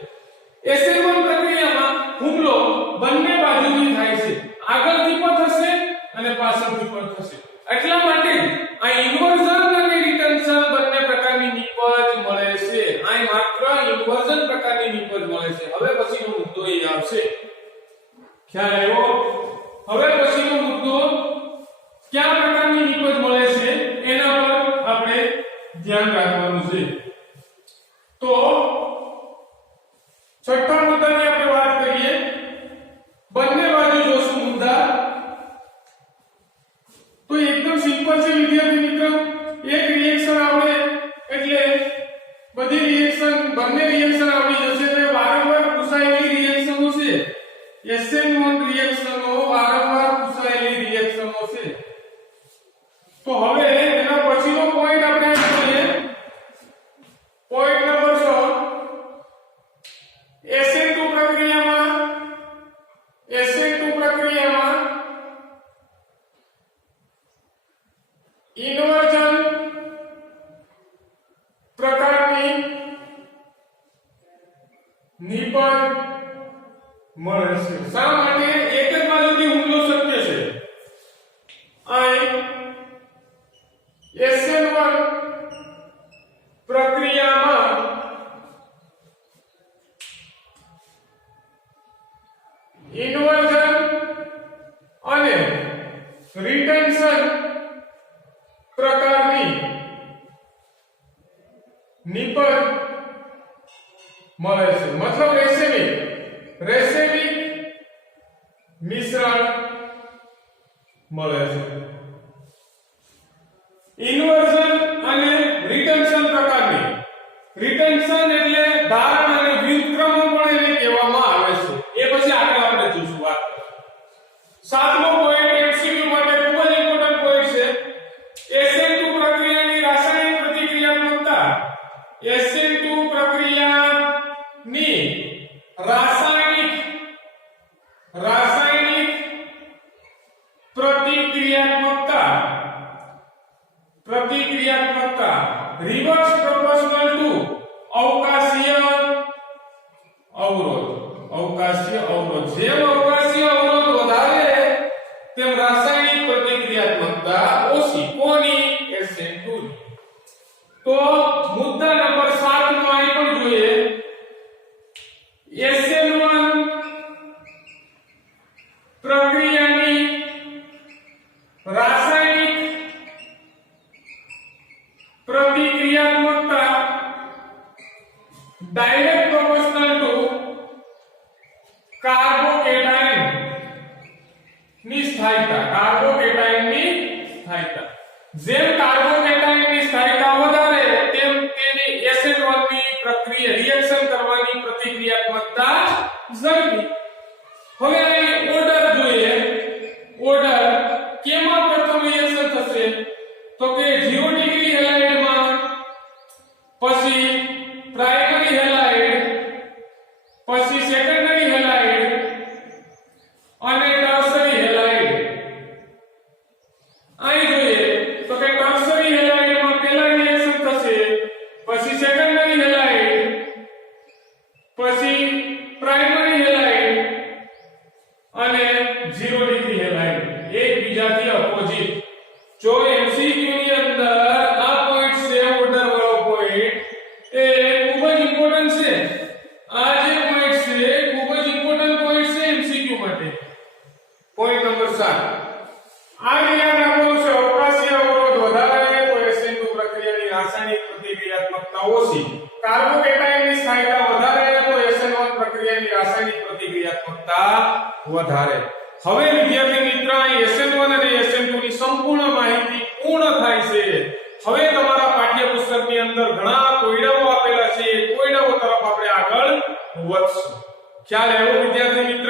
SN1 પ્રક્રિયામાં હુમલો બંને બાજુથી થાય છે, આગળથી પણ થશે અને પાછળથી પણ થશે. એટલા માટે આ ઇન્વર્ઝન અને રિટન્શન બંને પ્રકારની નિપજ મળે છે. આ માત્ર ઇન્વર્ઝન પ્રકારની નિપજ મળે છે. હવે પછીનો મુદ્દો એ આવશે. ખ્યાલ આવ્યો? હવે પછીનો મુદ્દો કયા પ્રકારની નિપજ મળે છે એના પર આપણે ધ્યાન રાખવાનું છે. તો છઠ્ઠા મુદ્દાની આપણે વાત કરીએ. બંને બાજુ જોશું મુદ્દા. તો એકદમ સિમ્પલ છે વિદ્યાર્થી મિત્રો. એક રિએક્શન આવડે એટલે બધી રિએક્શન બંને રિએક્શન આવડી જશે. એટલે વારંવાર પૂછાયેલી રિએક્શનો છે. SN1 રિએક્શનો વારંવાર પૂછાયેલી રિએક્શનો છે. તો હવે એના પછીનો પોઈન્ટ આપણે જોઈએ. Point number 6. SN2 પ્રક્રિયામાં ઇન્વર્ઝન પ્રકારની નિપજ મળે છે. શા માટે? એક જ બાજુથી હુમલો શક્ય છે. અહીં SN1 પ્રક્રિયામાં ઇન્વર્ઝન અને રિટેન્શન પ્રકારની નિપજ મળે છે. મતલબ રેસેમિક મિશ્રણ મળે છે. ઇન્વર્ઝન અને રિટેન્શન પ્રકારની. રિટેન્શન એટલે ધારણ અને વ્યુત્ક્રમણ પણ એને કહેવામાં આવે છે. એ પછી આગળ આપણે જોશું વાત. સાતમો પોઈન્ટ MCQ માટે ખૂબ જ ઇમ્પોર્ટન્ટ પોઈન્ટ છે. SN2 પ્રક્રિયાની રાસાયણિક પ્રતિક્રિયાત્મકતા. SN2 પ્રક્રિયાની રાસાયણિક પ્રતિક્રિયાત્મકતા રિવર્સ પ્રોપોર્શનલ ટુ અવકાશીય અવરોધ. જેમ અવકાશીય અવરોધ વધારે તેમ રાસાયણિક પ્રતિક્રિયાત્મકતા ઓછી. કોની? SN2 ની. તો મુદ્દા નંબર 7 નો અહીં પણ જોઈએ. SN1 પ્રક્રિયાની રાસાયણિક પ્રતિક્રિયાત્મકતા ડાયરેક્ટ પ્રોપોર્શનલ ટુ કાર્બોકેટાયન ની સ્થાયીતા. જેમ કાર્બોકેટાયન ની સ્થાયીતા વધારે તેમ તેની SN1 ની પ્રક્રિયા રિએક્શન કરવાની પ્રતિક્રિયાત્મકતા ઝડપી. હવે અહીં ઓર્ડર જોઈએ. ઓર્ડર કેમાં પ્રથમ રિએક્શન થશે? તો કે 0 ડિગ્રી હેલાઇડમાં, પછી પ્રાઇમરી હેલાઇડ, પછી સેકન્ડરી હેલાઇડ અને ટર્શરી હેલાઇડ. અહીં જોઈએ તો કે ટર્શરી હેલાઇડમાં પહેલા રિએક્શન થશે, પછી સેકન્ડરી હેલાઇડ, પછી પ્રાઇમરી હેલાઇડ અને 0 ડિગ્રી હેલાઇડ. એકબીજાથી અપોઝિટ. જો MCQ ની અંદર આ પોઈન્ટ છે, ઓર્ડર વાળો પોઈન્ટ, એ ખૂબ જ ઇમ્પોર્ટન્ટ છે. આ જે પોઈન્ટ છે ખૂબ જ ઇમ્પોર્ટન્ટ પોઈન્ટ છે MCQ માટે. Point number 7. આ યાદ રાખવાનું છે. અવકાશીય અવરોધ વધારે તો SN2 પ્રક્રિયાની રાસાયણિક પ્રતિક્રિયાત્મકતા ઓછી. કાર્બોકેટાયનની સ્થાયીતા વધારે તો SN1 પ્રક્રિયાની રાસાયણિક પ્રતિક્રિયાત્મકતા વધારે. હવે વિદ્યાર્થી મિત્ર, અહીં SN1 અને SN2 ની સંપૂર્ણ માહિતી પૂર્ણ થાય છે. હવે તમારા પાઠ્યપુસ્તકની અંદર ઘણા કોયડાઓ આપેલા છે. એ કોયડાઓ તરફ આપણે આગળ વધશું. ખ્યાલ આવ્યો વિદ્યાર્થી મિત્ર?